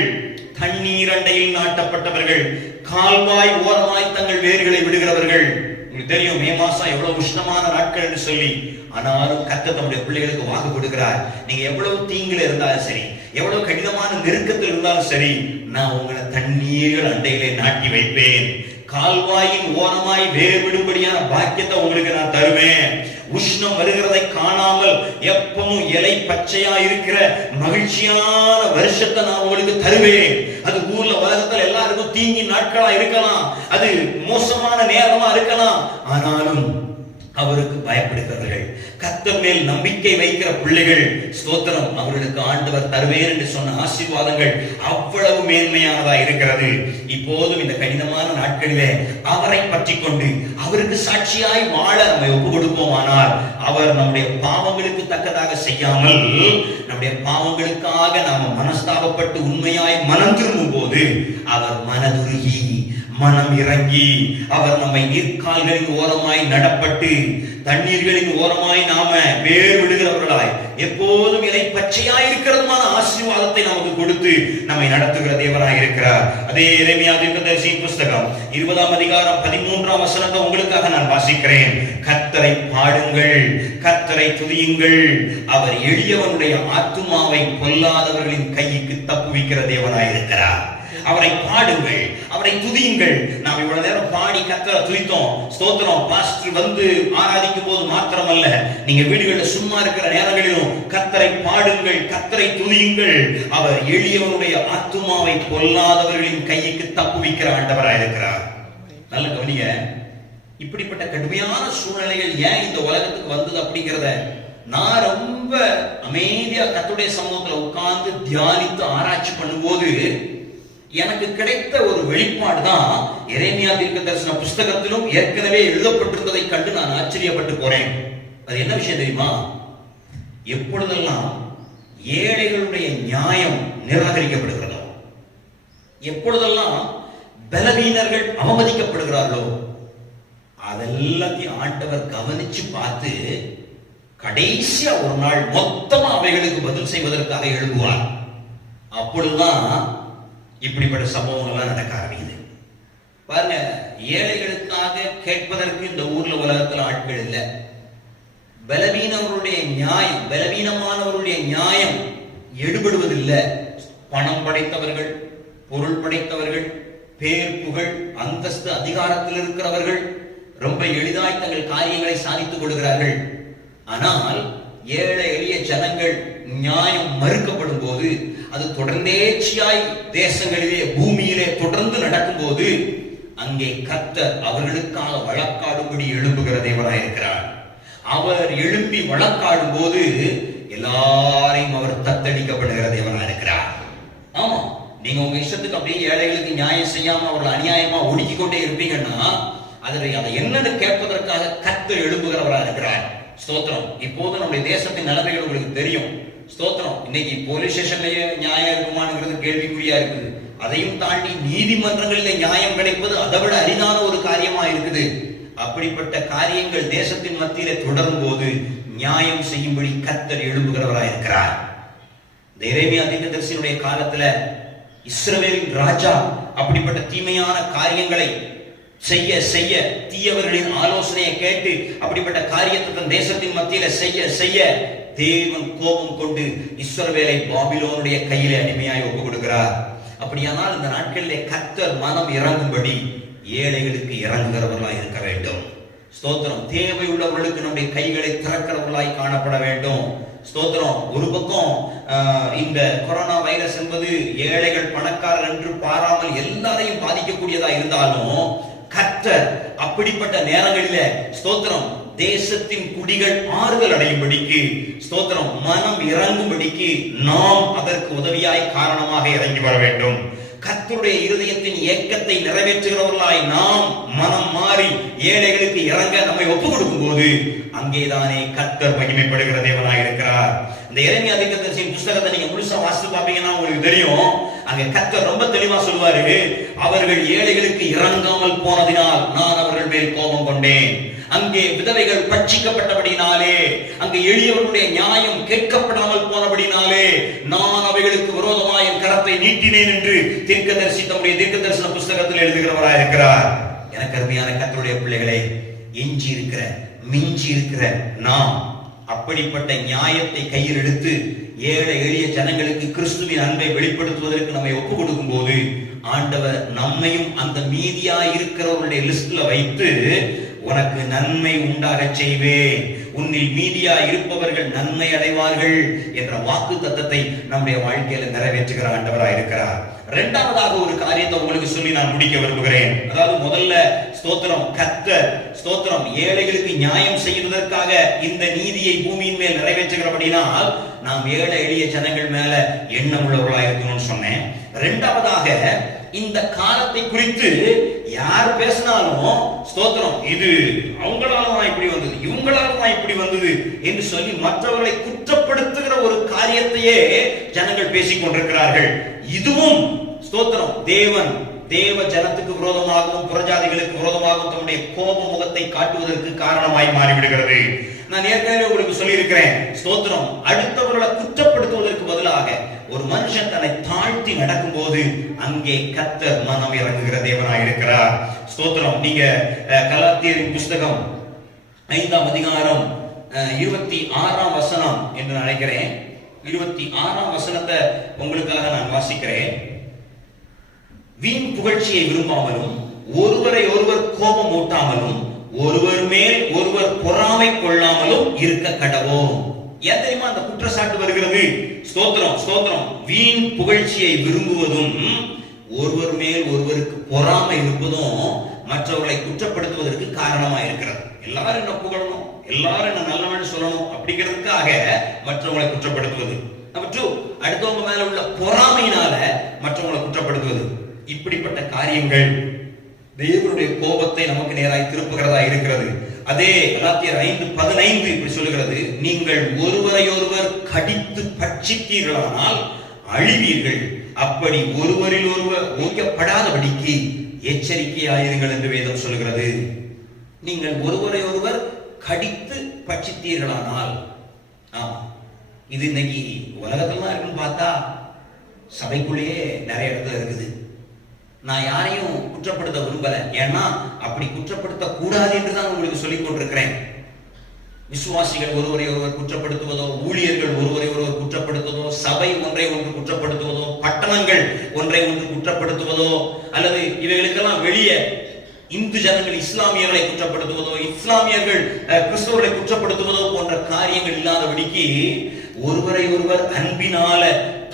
தண்ணீர் அண்டையில் நாட்டப்பட்டவர்கள், கால்வாய் ஓரமாய் தங்கள் வேர்களை விடுகிறவர்கள். உங்களுக்கு தெரியும், மே மாசம் எவ்வளவு உஷ்ணமான நாட்கள் என்று சொல்லி, ஆனாலும் கர்த்தர் தம்முடைய பிள்ளைகளுக்கு வாக்கு கொடுக்கிறார். நீங்க எவ்வளவு தீங்குல இருந்தாலும் சரி, எவ்வளவு கடினமான நெருக்கத்தில் இருந்தாலும் சரி, நான் உங்களை தண்ணீர்கள் அண்டையிலே நாட்டி வைப்பேன், கால்வாயின் ஓரமாய் வேர் விடும்படியான பாக்கியத்தை உங்களுக்கு நான் தருவேன். உஷ்ணம் வருகிறதை காணாமல் எப்பவும் இலை பச்சையா இருக்கிற மகிழ்ச்சியான வருஷத்தை நான் உங்களுக்கு தருவேன். அது ஊர்ல உலகத்துல எல்லாருக்கும் தீங்கி நாட்களா இருக்கலாம், அது மோசமான நேரமா இருக்கலாம், ஆனாலும் அவருக்கு பயப்படுகிறவர்கள், கர்த்தர் மேல் நம்பிக்கை வைக்கிற பிள்ளைகள், ஸ்தோத்திரம், அவர்களுக்கு ஆண்டவர் தருவேன் என்று சொன்ன ஆசீர்வாதங்கள் அவ்வளவு மேன்மையானதா இருக்கிறது. இப்போதும் இந்த கடினமான நாட்களிலே அவரை பற்றி கொண்டு அவருக்கு சாட்சியாய் வாழ நம்மை ஒப்பு கொடுப்போமானால், அவர் நம்முடைய பாவங்களுக்கு தக்கதாக செய்யாமல் நம்முடைய பாவங்களுக்காக நாம மனஸ்தாபப்பட்டு உண்மையாய் மனம் திரும்பும் போது அவர் மனதுருகி மனம் இறங்கி அவர் நம்மை நீர்க்கால்களின் ஓரமாய் நடப்பட்டு தண்ணீர்களின் ஓரமாய் நாம வேர் விடுகிறவர்களாய் எப்போதும் இலை பச்சையாய் இருக்கிறதுமான ஆசீர்வாதத்தை நமக்கு கொடுத்து நம்மை நடத்துகிற தேவனாய் இருக்கிறார். அதே எரேமியா தீர்க்கதரிசியின் புஸ்தகம் 20ஆம் அதிகாரம் 13ஆம் வசனத்தை உங்களுக்காக நான் வாசிக்கிறேன். கர்த்தரை பாடுங்கள், கர்த்தரை துதியுங்கள், அவர் எளியவனுடைய ஆத்துமாவை பொல்லாதவர்களின் கைக்கு தப்புவிக்கிற தேவனாய் இருக்கிறார். அவரை பாடுங்கள், அவரை துதியுங்கள். நாம் இவ்வளவு நேரம் பாடி கர்த்தரை துதித்தோம், ஸ்தோத்திரம். பாஸ்டர் வந்து ஆராதிக்கும் போது மாத்திரமல்ல, நீங்க வீடுகளில் சும்மா இருக்கிற நேரங்களிலும் கர்த்தரை பாடுங்கள், கர்த்தரை துதியுங்கள். அவர் எளியவனுடைய ஆத்துமாவை பொல்லாதவர்களின் கைக்கு தப்புவிக்கிற ஆண்டவராய் இருக்கிறார். நல்ல கவனிங்க, இப்படிப்பட்ட கடுமையான சூழ்நிலைகள் ஏன் இந்த உலகத்துக்கு வந்தது அப்படிங்கிறத நான் ரொம்ப அமைதியா கர்த்தருடைய சமூகத்துல உட்கார்ந்து தியானித்து ஆராய்ச்சி பண்ணும்போது எனக்கு கிடைத்த ஒரு வெளிப்பாடு தான் எரேமியா தீர்க்கதரிசன புஸ்தகத்திலும் ஏற்கனவே எழுதப்பட்டிருந்ததை கண்டு நான் ஆச்சரியப்பட்டு போறேன். அது என்ன விஷயம் தெரியுமா? எப்பொழுதெல்லாம் ஏழைகளுடைய நியாயம் நிராகரிக்கப்படுகிறதோ, எப்பொழுதெல்லாம் பலவீனர்கள் அவமதிக்கப்படுகிறார்களோ, அதெல்லாத்தையும் ஆண்டவர் கவனிச்சு பார்த்து கடைசியா ஒரு நாள் மொத்தமா அவைகளுக்கு பதில் செய்வதற்காக எழுதுவார். அப்பொழுதுதான் இப்படிப்பட்ட சம்பவங்கள்லாம் நடக்க ஆரம்பிக்குது. பாருங்க, ஏழைகளுக்காக கேட்பதற்கு இந்த ஊர்ல உலகத்துல ஆட்கள் இல்லை. பலவீனவருடைய நியாயம், பலவீனமானவருடைய நியாயம் எடுபடுவதில்லை. பணம் படைத்தவர்கள், பொருள் படைத்தவர்கள், பேர் புகழ் அந்தஸ்து அதிகாரத்தில் இருக்கிறவர்கள் ரொம்ப எளிதாய் தங்கள் காரியங்களை சாதித்துக் கொள்கிறார்கள். ஆனால் ஏழை எளிய ஜனங்கள் நியாயம் மறுக்கப்படும் போது, அது தொடர்ந்தேச்சியாய் தேசங்களிலே பூமியிலே தொடர்ந்து நடக்கும் போது, அங்கே கர்த்தர் அவர்களுக்காக வழக்காடும்படி எழும்புகிற தேவனாய் இருக்கிறார். அவர் எழும்பி வழக்காடும் போது எல்லாரையும் அவர் தத்தளிக்கப்படுகிற தேவனாய் இருக்கிறார். ஆமா, நீங்க உங்க இஷ்டத்துக்கு அப்படியே ஏழைகளுக்கு நியாயம் செய்யாம அவர்கள் அநியாயமா ஒடுக்கிக் கொண்டே இருப்பீங்கன்னா, அதை என்னன்னு கேட்பதற்காக கர்த்தர் எழும்புகிறவராக இருக்கிறார். ஸ்தோத்திரம். இப்போது நம்முடைய தேசத்தின் நிலைமைகள் உங்களுக்கு தெரியும். ஸ்தோத்திரம். இன்னைக்கு போலீஸ் ஸ்டேஷன்லயே நியாயம் இருக்குமானுங்கிறது கேள்விக்குறியா இருக்குது. அதையும் தாண்டி நீதிமன்றங்களிலே நியாயம் கிடைப்பது அதை விட அரிதான ஒரு காரியமா இருக்குது. அப்படிப்பட்ட காரியங்கள் தேசத்தின் மத்தியிலே தொடரும் போது நியாயம் செய்யும்படி கர்த்தர் எழும்புகிறவராக இருக்கிறார். எரேமியா தீர்க்கதரிசியினுடைய காலத்துல இஸ்ரவேலின் ராஜா அப்படிப்பட்ட தீமையான காரியங்களை செய்ய செய்ய, தீயவர்களின் ஆலோசனையை கேட்டு அப்படிப்பட்ட காரியத்தை தன் தேசத்தின் மத்தியில செய்ய செய்ய, தேவன் கோபம் கொண்டு இஸ்ரவேலை பாபிலோனுடைய கையிலே அடிமையாய் ஒப்பு கொடுக்கிறார். அப்படியானால் இந்த நாட்களிலே கர்த்தர் மனம் இறங்கும்படி ஏழைகளுக்கு இறங்குகிறவர்களாய் இருக்க வேண்டும். ஸ்தோத்திரம். தேவை உள்ளவர்களுக்கு நம்முடைய கைகளை திறக்கிறவர்களாய் காணப்பட வேண்டும். ஸ்தோத்திரம். ஒரு பக்கம் இந்த கொரோனா வைரஸ் என்பது ஏழைகள் பணக்காரர் என்று பாராமல் எல்லாரையும் பாதிக்கக்கூடியதா இருந்தாலும், கர்த்தர் அப்படிப்பட்ட நேரங்களில ஸ்தோத்திரம் தேசத்தின் குடிகள் ஆறுதல் அடையும்படிக்கு, ஸ்தோத்திரம் மனம் இறங்கும்படிக்கு நாம் அதற்கு உதவியாய் காரணமாக இறங்கி வர வேண்டும். கர்த்தருடைய இருதயத்தின் ஏக்கத்தை நிறைவேற்றுகிறவர்களாய் நாம் மனம் மாறி ஏழைகளுக்கு இறங்க நம்மை ஒப்புக் கொடுக்கும் போது அங்கேதானே கர்த்தர் மகிமைப்படுகிற தேவனாய் இருக்கிறார். இந்த எரேமியா தீர்க்கதரிசியின் புஸ்தகத்தை நீங்க முழுசா வாசித்து பாப்பீங்கன்னா உங்களுக்கு தெரியும். அங்க கர்த்தர் ரொம்ப தெளிவா சொல்வாரு, அவர்கள் ஏழைகளுக்கு இறங்காமல் போனதினால் நான் அவர்கள் மேல் கோபம் கொண்டேன். அங்கே விதவைகள் பட்சிக்கப்பட்டபடினாலே, அங்கே எளியவர்களுடைய நியாயம் கேட்கப்படாமல் போனபடினாலே நான் அவைகளுக்கு விரோதமாக என் கரத்தை நீட்டினேன் என்று தீர்க்கதரிசி தம்முடைய தீர்க்கதரிசன புஸ்தகத்தில் எழுதுகிறவராய் இருக்கிறார். எனக்கு அருமையான கர்த்தருடைய பிள்ளைகளே, எஞ்சி இருக்கிற மிஞ்சி இருக்கிற நாம் அப்படிப்பட்ட நியாயத்தை கையில் எடுத்து ஏழை எளிய ஜனங்களுக்கு கிறிஸ்துவின் அன்பை வெளிப்படுத்துவதற்கு நம்மை ஒப்புக் கொடுக்கும் போது, ஆண்டவர் நம்மையும் அந்த மீதியா இருக்கிறவருடைய லிஸ்ட்ல வைத்து உனக்கு நன்மை உண்டாக செய்வேன், உன்னில் மீதியா இருப்பவர்கள் நன்மை அடைவார்கள் என்ற வாக்கு தத்தத்தை நம்முடைய வாழ்க்கையில நிறைவேற்றுகிற ஆண்டவராக இருக்கிறார். இரண்டாவதாக ஒரு காரியத்தை உங்களுக்கு சொல்லி நான் முடிக்க விரும்புகிறேன். அதாவது முதல்ல ஸ்தோத்திரம், கர்த்தர் ஸ்தோத்திரம் ஏழைகளுக்கு நியாயம் செய்வதற்காக இந்த நீதியை பூமியின் மேல் நிறைவேற்றுகிறபடினால் நாம் ஏழை எளிய ஜனங்கள் மேல எண்ணம் உள்ளவர்களா இருக்கணும்னு சொன்னேன். இரண்டாவதாக, இந்த காலத்தை குறித்து யார் பேசினாலும் ஸ்தோத்திரம், இது அவங்களால தான் இப்படி வந்தது, இவங்களால தான் இப்படி வந்தது என்று சொல்லி மற்றவர்களை குற்றப்படுத்துகிற ஒரு காரியத்தையே ஜனங்கள் பேசிக் கொண்டிருக்கிறார்கள். இதுவும் ஸ்தோத்திரம் தேவ ஜனத்துக்கு விரோதமாகவும் புறஜாதிகளுக்கு விரோதமாகவும் தம்முடைய கோப முகத்தை காட்டுவதற்கு காரணமாய் மாறிவிடுகிறது. நான் ஏற்கனவே உங்களுக்கு சொல்லி இருக்கிறேன், ஸ்தோத்திரம், அடுத்தவர்களை குற்றப்படுத்துவதற்கு பதிலாக ஒரு மனுஷன் தன்னை தாழ்த்தி நடக்கும் போது அங்கே கர்த்தர் மனம் இறங்குகிற தேவனாய் இருக்கிறார். ஸ்தோத்திரம். நீங்க கலாத்தியரின் புஸ்தகம் 5ஆம் அதிகாரம் 26ஆம் வசனம் என்று நினைக்கிறேன். 26ஆம் வசனத்தை உங்களுக்காக நான் வாசிக்கிறேன். வீண் புகழ்ச்சியை விரும்பாமலும் ஒருவரை ஒருவர் கோபம் ஊட்டாமலும் ஒருவர் மேல் ஒருவர் பொறாமை கொள்ளாமலும் இருக்க கடவோம். ஏன் தெரியுமா அந்த குற்றச்சாட்டு வருகிறது? ஸ்தோத்திரம், ஸ்தோத்திரம். வீண் புகழ்ச்சியை விரும்புவதும் ஒருவர் மேல் ஒருவருக்கு பொறாமை இருப்பதும் மற்றவர்களை குற்றப்படுத்துவதற்கு காரணமா இருக்கிறது. எல்லாரும் என்ன புகழணும், எல்லாரும் என்ன நல்லவன் சொல்லணும் அப்படிங்கிறதுக்காக மற்றவங்களை குற்றப்படுத்துவது. நம்பர் 2, அடுத்தவங்க மேல உள்ள பொறாமையினால மற்றவங்களை குற்றப்படுத்துவது. இப்படிப்பட்ட காரியங்கள் தேவனுடைய கோபத்தை நமக்கு நேராய் திருப்புகிறதா இருக்கிறது. அதே கலாத்தியர் 5:15 இப்படி சொல்லுகிறது, நீங்கள் ஒருவரை ஒருவர் கடித்து பட்சித்தீர்களானால் அழிவீர்கள், அப்படி ஒருவரில் ஒருவர் ஓய்யப்படாதபடிக்கு எச்சரிக்கையாயிருங்கள் என்று வேதம் சொல்லுகிறது. நீங்கள் ஒருவரை ஒருவர் கடித்து பட்சித்தீர்களானால், இது இன்னைக்கு உலகத்துல தான் இருக்குன்னு பார்த்தா சபைக்குள்ளேயே நிறைய இடத்துல இருக்குது. நான் யாரையும் குற்றப்படுத்த விரும்பல, ஏன்னா அப்படி குற்றப்படுத்த கூடாது என்று தான் உங்களுக்கு சொல்லிக் கொண்டிருக்கிறேன். விசுவாசிகள் ஒருவரை ஒருவர் குற்றப்படுத்துவதோ, ஊழியர்கள் ஒருவரை ஒருவர் குற்றப்படுத்துவதோ, சபை ஒன்றை ஒன்று குற்றப்படுத்துவதோ, பட்டணங்கள் ஒன்றை ஒன்று குற்றப்படுத்துவதோ, அல்லது இவைகளுக்கெல்லாம் வெளியே இந்து ஜனங்கள் இஸ்லாமியர்களை குற்றப்படுத்துவதோ, இஸ்லாமியர்கள் கிறிஸ்தவர்களை குற்றப்படுத்துவதோ போன்ற காரியங்கள் இல்லாதபடிக்கு ஒருவரை ஒருவர் அன்பினால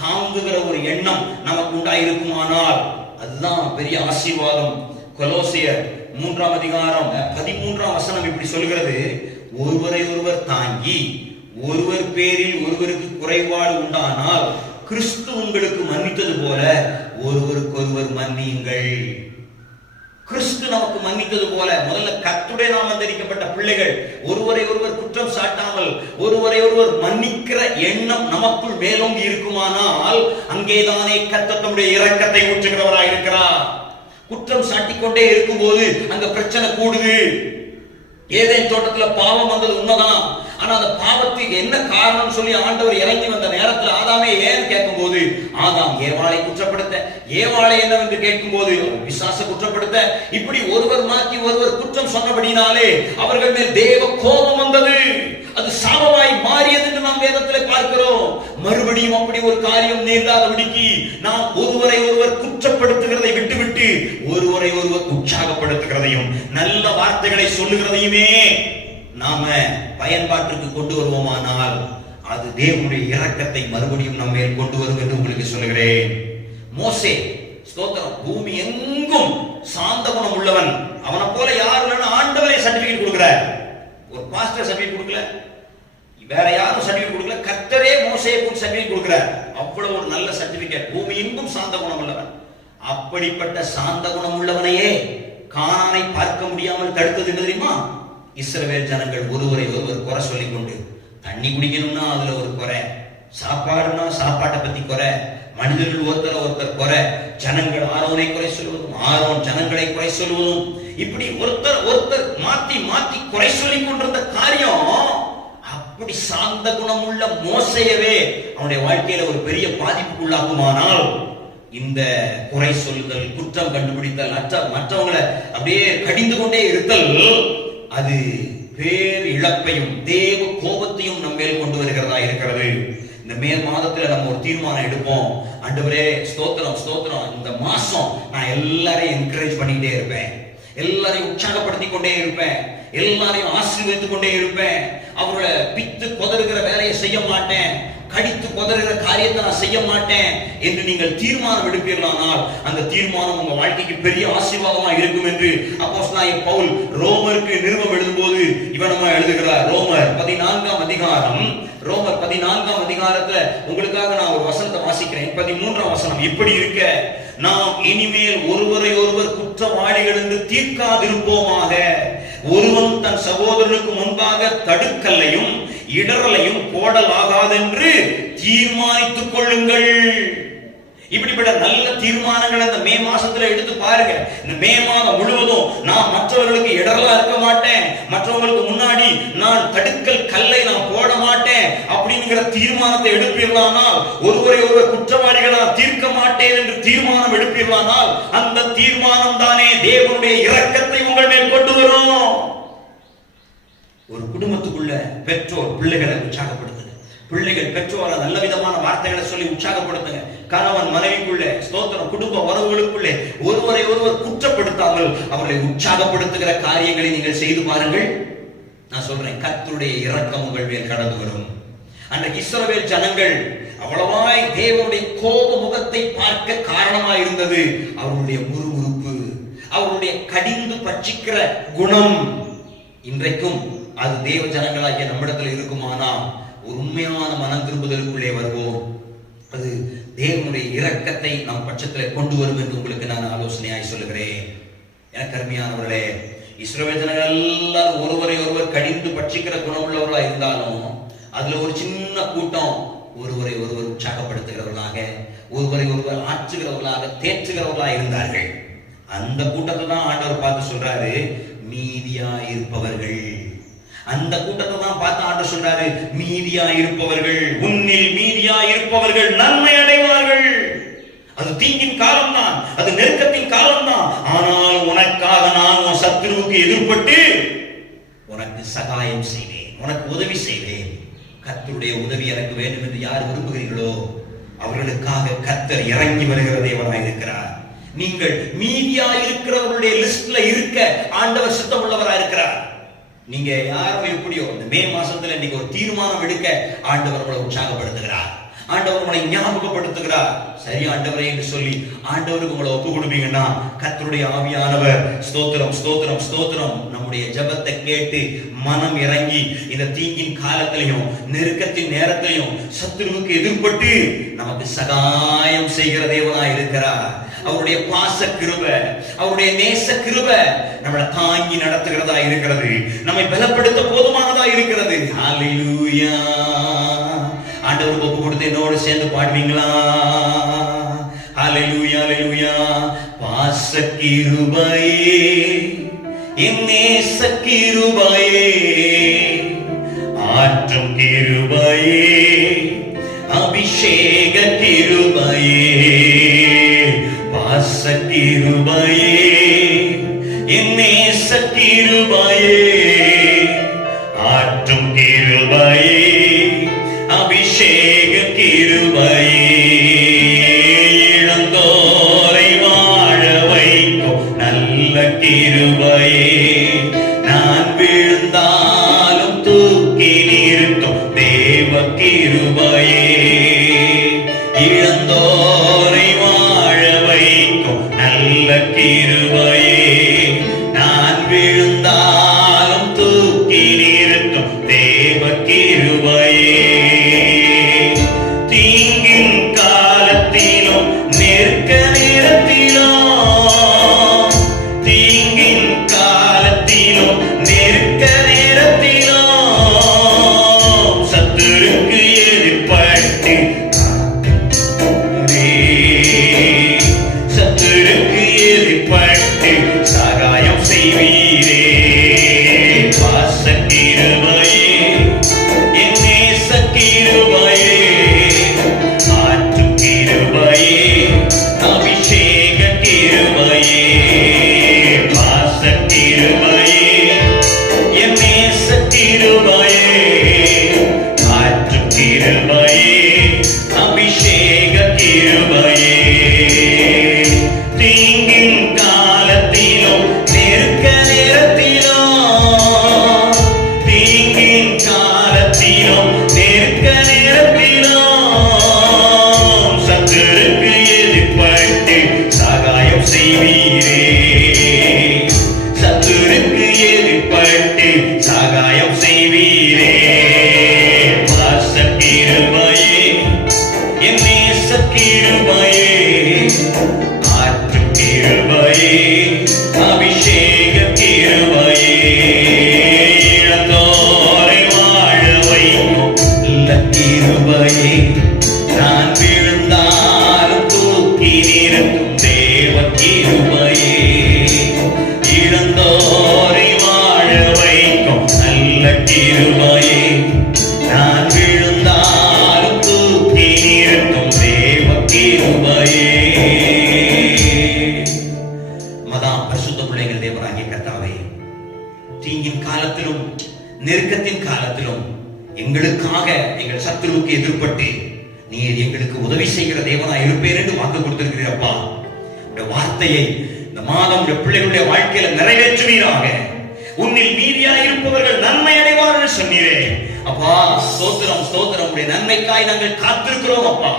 தாங்குகிற ஒரு எண்ணம் நமக்கு உண்டாயிருக்குமானால் அதுதான் பெரிய ஆசீர்வாதம். கொலோசியர் 3ஆம் அதிகாரம் 13ஆம் வசனம் இப்படி சொல்கிறது, ஒருவரை ஒருவர் தாங்கி ஒருவர் பேரில் ஒருவருக்கு குறைபாடு உண்டானால் கிறிஸ்து உங்களுக்கு மன்னித்தது போல ஒருவருக்கொருவர் மன்னியுங்கள். கிறிஸ்து நமக்கு மன்னித்தது போல, முதல்ல கர்த்தருடைய நாமம் தரிக்கப்பட்ட பிள்ளைகள் ஒருவரை ஒருவர் குற்றம் சாட்டாமல் ஒருவரை ஒருவர் மன்னிக்கிற எண்ணம் நமக்குள் மேலோங்கி இருக்குமானால் அங்கேதானே கர்த்தர் தம்முடைய இரக்கத்தை ஊற்றுகிறவராய் இருக்கிறார். குற்றம் சாட்டிக்கொண்டே இருக்கும்போது அங்க பிரச்சனை கூடுது. ஏதேன் தோட்டத்துல பாவம் வந்தது உண்மைதான், ஆனா அந்த பாவத்துக்கு என்ன காரணம் சொல்லி ஆண்டவர் இறங்கி வந்த நேரத்தில் ஆதாமே ஏன் கேட்கும் போது ஆதாம் ஏவாளை குற்றப்படுத்த, ஏவாளை என்னவென்று கேட்கும் போது பிசாச குற்றப்படுத்த, இப்படி ஒருவர் மாற்றி ஒருவர் குற்றம் சொன்னபடினாலே அவர்கள் மேல் தேவ கோபம் வந்தது. அது சாபமாய் மாறியது என்று நாம் வேதத்தில் பார்க்கிறோம். மறுபடியும் அப்படி ஒரு காரியம் நேர்ந்தாதபடிக்கு நாம் ஒருவரை ஒருவர் குற்றப்படுத்துகிறதை விட்டுவிட்டு ஒருவரை ஒருவர் உற்சாகப்படுத்துகிறதையும் நல்ல வார்த்தைகளை சொல்லுகிறதையுமே நாம பயன்பாட்டிற்கு கொண்டு வருவோமானால் அது தேவனுடைய இரக்கத்தை மறுபடியும் நம்ம மேல் கொண்டு வரும் என்று உங்களுக்கு சொல்லுகிறேன். மோசே ஸ்தோத்திரம், பூமி எங்கும் சாந்த குணம் உள்ளவன், அவனை போல யார் இல்லைன்னு ஆண்டவரே சர்டிபிகேட் கொடுக்கிறார். ஒரு பாஸ்டர் சர்டிபிகேட் கொடுக்கல, வேற யாரும் சர்டிபிகேட் கொடுக்கல, கர்த்தரே மோசேயை சர்டிபிகேட் கொடுக்கிறார். அவ்வளவு ஒரு நல்ல சர்டிபிகேட், பூமி எங்கும் சாந்த குணம் உள்ளவன். அப்படிப்பட்ட சாந்த குணம் உள்ளவனையே கானானை பார்க்க முடியாமல் தடுத்தது என்ன தெரியுமா? இஸ்ரவேல் ஜனங்கள் ஒருவரை ஒருவர் குறை சொல்லிக் கொண்டு, தண்ணி குடிக்கணும்னா அதுல ஒரு குறை, சாப்பாடுனா சாப்பாட்டை பத்தி குறை, மனிதர்கள் ஒருத்தர் குறை, ஜனங்கள் ஆரோனை குறை சொல்வதும் ஆரோன் ஜனங்களை குறை சொல்வதும், இப்படி ஒருத்தர் மாத்தி மாத்தி குறை சொல்லிக் கொண்டிருந்த காரியம் அப்படி சாந்த குணம் உள்ள மோசையவே அவனுடைய வாழ்க்கையில ஒரு பெரிய பாதிப்புக்குள்ளாகுமானால் இந்த குறை சொல்லுதல், குற்றம் கண்டுபிடித்தல், மற்றவங்களை அப்படியே கடிந்து கொண்டே இருத்தல், அது பேர் இழப்பையும் தேவ கோபத்தையும் நம்ம மேல் கொண்டு வருகிறதா இருக்கிறது. இந்த மே மாதத்துல நம்ம ஒரு தீர்மானம் எடுப்போம். ஆண்டவரே ஸ்தோத்திரம் ஸ்தோத்திரம், இந்த மாசம் நான் எல்லாரையும் என்கரேஜ் பண்ணிட்டே இருப்பேன், எல்லாரையும் உற்சாகப்படுத்தி கொண்டே இருப்பேன், எல்லாரையும் ஆசீர்வதித்துக் கொண்டே இருப்பேன், அவர்களை பித்து கொதறுகிற வேலையை செய்ய மாட்டேன், கடித்து கொதறுகிற காரியத்தை நான் செய்ய மாட்டேன் என்று நீங்கள் தீர்மானம் எடுப்பீர்களானால் அந்த தீர்மானம் உங்க வாழ்க்கைக்கு பெரிய ஆசீர்வாதமா இருக்கும் என்று அப்போஸ்தலனாகிய பவுல் ரோமருக்கு நிருபம் எழுதும்போது இவனமா எழுதுகிறார். ரோமர் 14ஆம் அதிகாரம், ரோமர் 14ஆம் அதிகாரத்துல உங்களுக்காக நான் ஒரு வசனத்தை வாசிக்கிறேன். 13ஆம் வசனம். இப்படி இருக்க நாம் இனிமேல் ஒருவரை ஒருவர் குற்றவாளிகள் என்று தீர்க்காதிருப்போமாக. ஒருவன் தன் சகோதரனுக்கு முன்பாக தடுக்கல்லையும் இடரலையும் போடலாகாதென்று தீர்மானித்துக் கொள்ளுங்கள். இப்படிப்பட்ட நல்ல தீர்மானங்களை இந்த மே மாசத்துல எடுத்து பாருங்க. இந்த மே மாதம் முழுவதும் நான் மற்றவர்களுக்கு இடரலா இருக்க மாட்டேன், மற்றவங்களுக்கு முன்னாடி நான் தடுக்கல் கல்லை நான் போட மாட்டேன் அப்படிங்கிற தீர்மானத்தை எடுப்பீர்களானால், ஒருவரை ஒருவர் குற்றவாளிகளா தீர்க்க மாட்டேன் என்று தீர்மானம் எடுப்பீர்களானால், அந்த தீர்மானம் தானே தேவனுடைய இரக்கத்தை உங்கள் மேல் கொண்டு வரும். ஒரு குடும்பத்துக்குள்ள பெற்றோர் பிள்ளைகளை உற்சாகப்படுத்துங்க. பிள்ளைகள் பெற்றோரை நல்ல விதமான வார்த்தைகளை சொல்லி உற்சாகப்படுத்துங்க. கணவன் மனைவிக்குள்ளே ஸ்தோத்திரம், குடும்ப உறவுகளுக்குள்ளே ஒருவரை ஒருவர் குற்றப்படுத்தாமல் அவர்களை உற்சாகப்படுத்துகிற காரியங்களை நீங்கள் செய்து பாருங்கள். நான் சொல்றேன், கர்த்தருடைய இரக்கம் உங்கள் மேல் கடந்து வரும். அன்றைக்கு இஸ்ரவேல் ஜனங்கள் அவ்வளவாய் தேவனுடைய கோப முகத்தை பார்க்க காரணமாய் இருந்தது அவருடைய முறுமுறுப்பு, அவருடைய கடிந்து பட்சிக்கிற குணம். இன்றைக்கும் அது தேவ ஜனங்களாகிய நம்மிடத்தில் இருக்குமானா ஒரு உண்மையான மனம் திரும்புதலுக்குள்ளே வருவோம். அது தேவனுடைய இரக்கத்தை நம் பட்சத்தில் கொண்டு வரும் என்று உங்களுக்கு நான் ஆலோசனையாய் சொல்லுகிறேன். எனக்கு அருமையானவர்களே, இஸ்ரவேல் ஜனங்கள் எல்லாரும் ஒருவரை ஒருவர் கடிந்து பட்சிக்கிற குணமுள்ளவர்களா இருந்தாலும் அதுல ஒரு சின்ன கூட்டம் ஒருவரை ஒருவர் உற்சாகப்படுத்துகிறவர்களாக, ஒருவரை ஒருவர் ஆற்றுகிறவர்களாக, தேற்றுகிறவர்களாக இருந்தார்கள். அந்த கூட்டத்தை தான் ஆண்டவர் பார்த்து சொல்றாரு, மீதியா இருப்பவர்கள். அந்த கூட்டத்தை தான் பார்த்து ஆண்டவர் சொல்றாரு, மீதியா இருப்பவர்கள், உன்னில் மீதியா இருப்பவர்கள் நன்மை அடைவார்கள். அது தீங்கின் காலம் தான், அது நெருக்கத்தின் காலம் தான். ஆனால் உனக்காக நான் உன் சத்துருவுக்கு எதிர்பட்டு உனக்கு சகாயம் செய்வேன், உனக்கு உதவி செய்வேன். கர்த்தருடைய உதவி எனக்கு வேண்டும் என்று யார் விரும்புகிறீர்களோ அவர்களுக்காக கர்த்தர் இறங்கி வருகிற தேவனாய் இருக்கிறார். நீங்கள் மீதியா இருக்கிறவர்களுடைய லிஸ்ட்ல இருக்க ஆண்டவர் சித்தம் உள்ளவராக இருக்கிறார். நீங்க யாரும் எப்படியோ இந்த மே மாசத்துல நீங்க ஒரு தீர்மானம் எடுக்க ஆண்டவர் உங்களை உற்சாகப்படுத்துகிறார், ஆண்டவர் உங்களை ஞாபகப்படுத்துகிறார். சரி ஆண்டவரே என்று சொல்லி ஆண்டவருக்கு உங்களை ஒப்பு கொடுப்பீங்கன்னா கர்த்தருடைய ஆவியானவர் ஸ்தோத்திரம் ஸ்தோத்திரம் ஸ்தோத்திரம் நம்முடைய ஜெபத்தை கேட்டு மனம் இறங்கி இந்த தீங்கின் காலத்திலையும் நெருக்கத்தின் நேரத்திலையும் சத்துருவுக்கு எதிர்பட்டு நமக்கு சகாயம் செய்கிற தேவனாய் இருக்கிறார். அவருடைய பாச கிருபை, அவருடைய நேச கிருபை நம்மளை தாங்கி நடத்துகிறதா இருக்கிறது, நம்மை பலப்படுத்த போதுமானதா இருக்கிறது. ஹல்லேலூயா. ஆண்டவருக்கு ஒப்பு கொடுத்து என்னோடு சேர்ந்து பாடுவீங்களா? ஹல்லேலூயா ஹல்லேலூயா. பாச கிருபையே, என் நேச கிருபையே, ஆற்றும் கிருபையே, அபிஷேக கிருபையே, பாச கிருபையே, என் நேச கிருபையே, ஆற்றும் கிருபையே, அபிஷேக கிருபையே, இளந்தோரை வாழ வைக்கும் நல்ல கிருபையே, நான் விழுந்தாலும் தூக்கி நிறுத்தும் தேவ கிருபையே, இளந்தோரை வாழ வைக்கும் நல்ல கிருபையே, நான் விழுந்தாலும் தூக்கி நிறுத்தும் தேவ கிருபையே, தீங்கின் காலத்திலும் நெருக்க நேரத்திலும், தீங்கின் காலத்திலும் நெருக்க நேரத்திலும் சத்துருக்கு எதிர்பட்டு செய்வீரே. பாசக்கிருபையே, என் நேசக்கிருபையே, ஆற்றும் கிருபையே, அபிஷேக கிருபையே, இழந்தோரை வாழ வைக்கும் நல்ல கிருபையே, நான் விழுந்தாலும் தூக்கி நிறுத்தும் தேவ கிருபையே, இழந்தோரை வாழ வைக்கும் நல்ல கிருபையே, நான் விழுந்தாலும் தூக்கி நிறுத்தும் தேவ கிருபையே. மதாம் பரிசுத்த பிள்ளைகள் தேவராகிய கர்த்தாவே, தீங்கின் காலத்திலும் நெருக்கத்தின் காலத்திலும் எங்களுக்காக எங்கள் சத்துருவுக்கு எதிர்பட்டு நீர் எங்களுக்கு உதவி செய்கிற தேவனா இருப்பேன் என்று வாக்கு கொடுத்திருக்கிறீரப்பா. இந்த வார்த்தையை இந்த மாதம் உடைய பிள்ளைகளுடைய வாழ்க்கையில நிறைவேற்றுவீராக. உன்னில் மீதியா இருப்பவர்கள் நன்மை அடைவார்கள் சொன்னீரே அப்பா. ஸ்தோத்திரம் ஸ்தோத்திரம், உடைய நன்மைக்காய் நாங்கள் காத்திருக்கிறோம் அப்பா.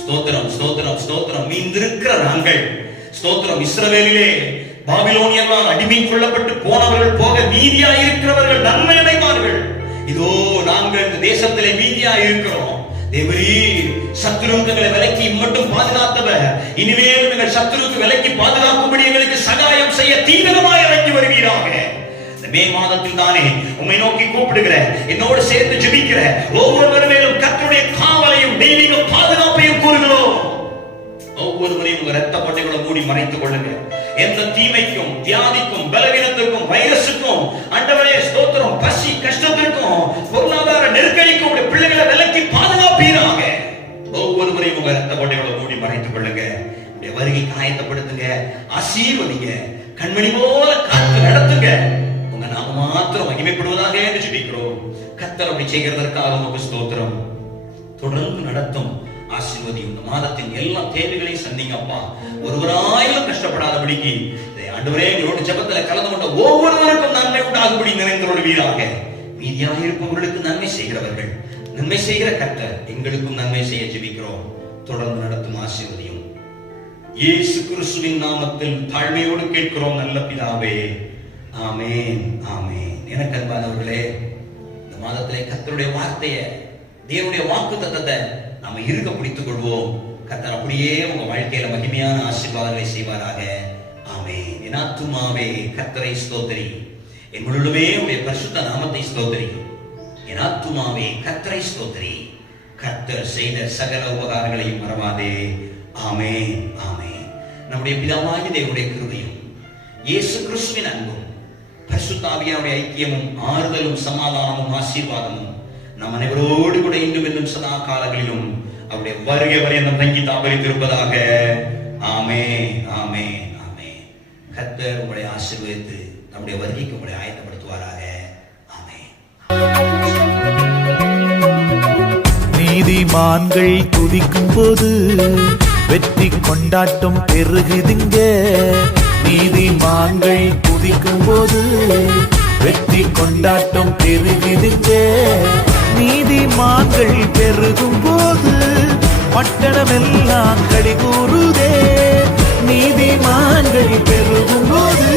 ஸ்தோத்திரம் ஸ்தோத்திரம் ஸ்தோத்திரம். மீந்திருக்கிற நாங்கள் ஸ்தோத்திரம். இஸ்ரவேலிலே பாபிலோனியர்களால் அடிமை கொள்ளப்பட்டு போனவர்கள் போக மீதியா இருக்கிறவர்கள் நன்மை அடைவார்கள். இதோ நாங்கள் இந்த தேசத்திலே மீதியா இருக்கிறோம். தேவரீ, சத்துருக்களை விலக்கி மட்டும் பாதுகாத்தவர் இனிமேல் எங்கள் சத்துருக்கு விலக்கி பாதுகாக்கும்படி எங்களுக்கு சகாயம் செய்ய தீவிரமாய் இறங்கி வருவீராக. இந்த மே மாதத்தில் தானே உம்மை நோக்கி கூப்பிடுகிற, என்னோடு சேர்ந்து ஜெபிக்கிற ஒவ்வொரு மேலும் கர்த்தருடைய காவலையும் தெய்வீக பாதுகாப்பையும் கூறுகிறோம். ஒவ்வொருவரையும் உங்க ரத்த பட்டைகளை மூடி மறைத்துக் கொள்ளுங்க. எந்த தீமைக்கும், வியாதிக்கும், பலவீனத்துக்கும், வைரஸுக்கும், ஆண்டவரே ஸ்தோத்திரம், பசி கஷ்டத்திற்கும், பொருளாதார நெருக்கடிக்கும் உடைய பிள்ளைகளை விலக்கி பாதுகாப்பீராக. ஒவ்வொருவரையும் உங்க ரத்த பட்டைகளை மூடி மறைத்துக் கொள்ளுங்க. உடைய வருகைக்கு ஆயத்தப்படுத்துங்க, ஆசீர்வதிங்க, கண்மணி போல காத்து நடத்துங்க. உங்க நாம மாத்திரம் மகிமைப்படுவதாக என்று ஜெபிக்கிறோம். கர்த்தர் அப்படி செய்கிறதற்காக உமக்கு ஸ்தோத்திரம். தொடர்ந்து நடத்தும் ஆசீர்வதியும். இந்த மாதத்தின் எல்லா தேவைகளையும் சந்திங்க அப்பா. ஒருவராயிலும் கஷ்டப்படாதபடிக்கு ஆண்டவரே எங்களோட ஜெபத்துல கலந்து கொண்ட ஒவ்வொருவருக்கும் நன்மை உண்டாகும்படி நிறைந்தருள்வீராக. மீதியாக இருப்பவர்களுக்கு நன்மை செய்கிறவர்கள், நன்மை செய்கிற கர்த்தர் எங்களுக்கும் நன்மை செய்ய ஜெபிக்கிறோம். தொடர்ந்து நடத்தும் ஆசீர்வதியும். இயேசு கிறிஸ்துவின் நாமத்தில் தாழ்மையோடு கேட்கிறோம் நல்ல பிதாவே, ஆமென் ஆமென். எனக்கு அன்பானவர்களே, இந்த மாதத்திலே கர்த்தருடைய வார்த்தையை, தேவனுடைய வாக்கு தத்தத்தை நாம இருக்க பிடித்துக் கொள்வோம். கர்த்தர் அப்படியே உங்க வாழ்க்கையில மகிமையான ஆசீர்வாதங்களை செய்வாராக. ஆமென். என் ஆத்துமாவே கர்த்தரை ஸ்தோத்திரி, என் முழுமே உடைய பரிசுத்த நாமத்தை ஸ்தோத்திரி. என் ஆத்துமாவே கர்த்தரை ஸ்தோத்திரி, கர்த்தர் செய்த சகல உபகாரங்களையும் மறவாதே. ஆமென் ஆமென். நம்முடைய பிதாவாகிய தேவனுடைய கிருபையும், இயேசு கிறிஸ்துவின் அன்பும், பரிசுத்த ஆவியானுடைய ஐக்கியமும், ஆறுதலும், சமாதானமும், ஆசீர்வாதமும் நம் அனைவரோடு கூட இன்றும் இன்னும் சதா காலங்களிலும் அவருடைய வருகை வரை தங்கி தாபரித்திருப்பதாக. ஆமென் ஆமென் ஆமென். கர்த்தர் உங்களை ஆசீர்வதித்து நம்முடைய வருகைக்கு உங்களை ஆயத்தப்படுத்துவாராக. ஆமென். நீதிமான்கள் துதிக்கும் போது வெற்றி கொண்டாட்டம் பெருகுதுங்க. நீதிமான்கள் துதிக்கும் போது வெற்றி கொண்டாட்டம் பெருகுதுங்க. நீதிமான்கள் பெருகும் போது பட்டணமெல்லாம் களி கூறுதே. நீதிமான்கள் பெருகும் போது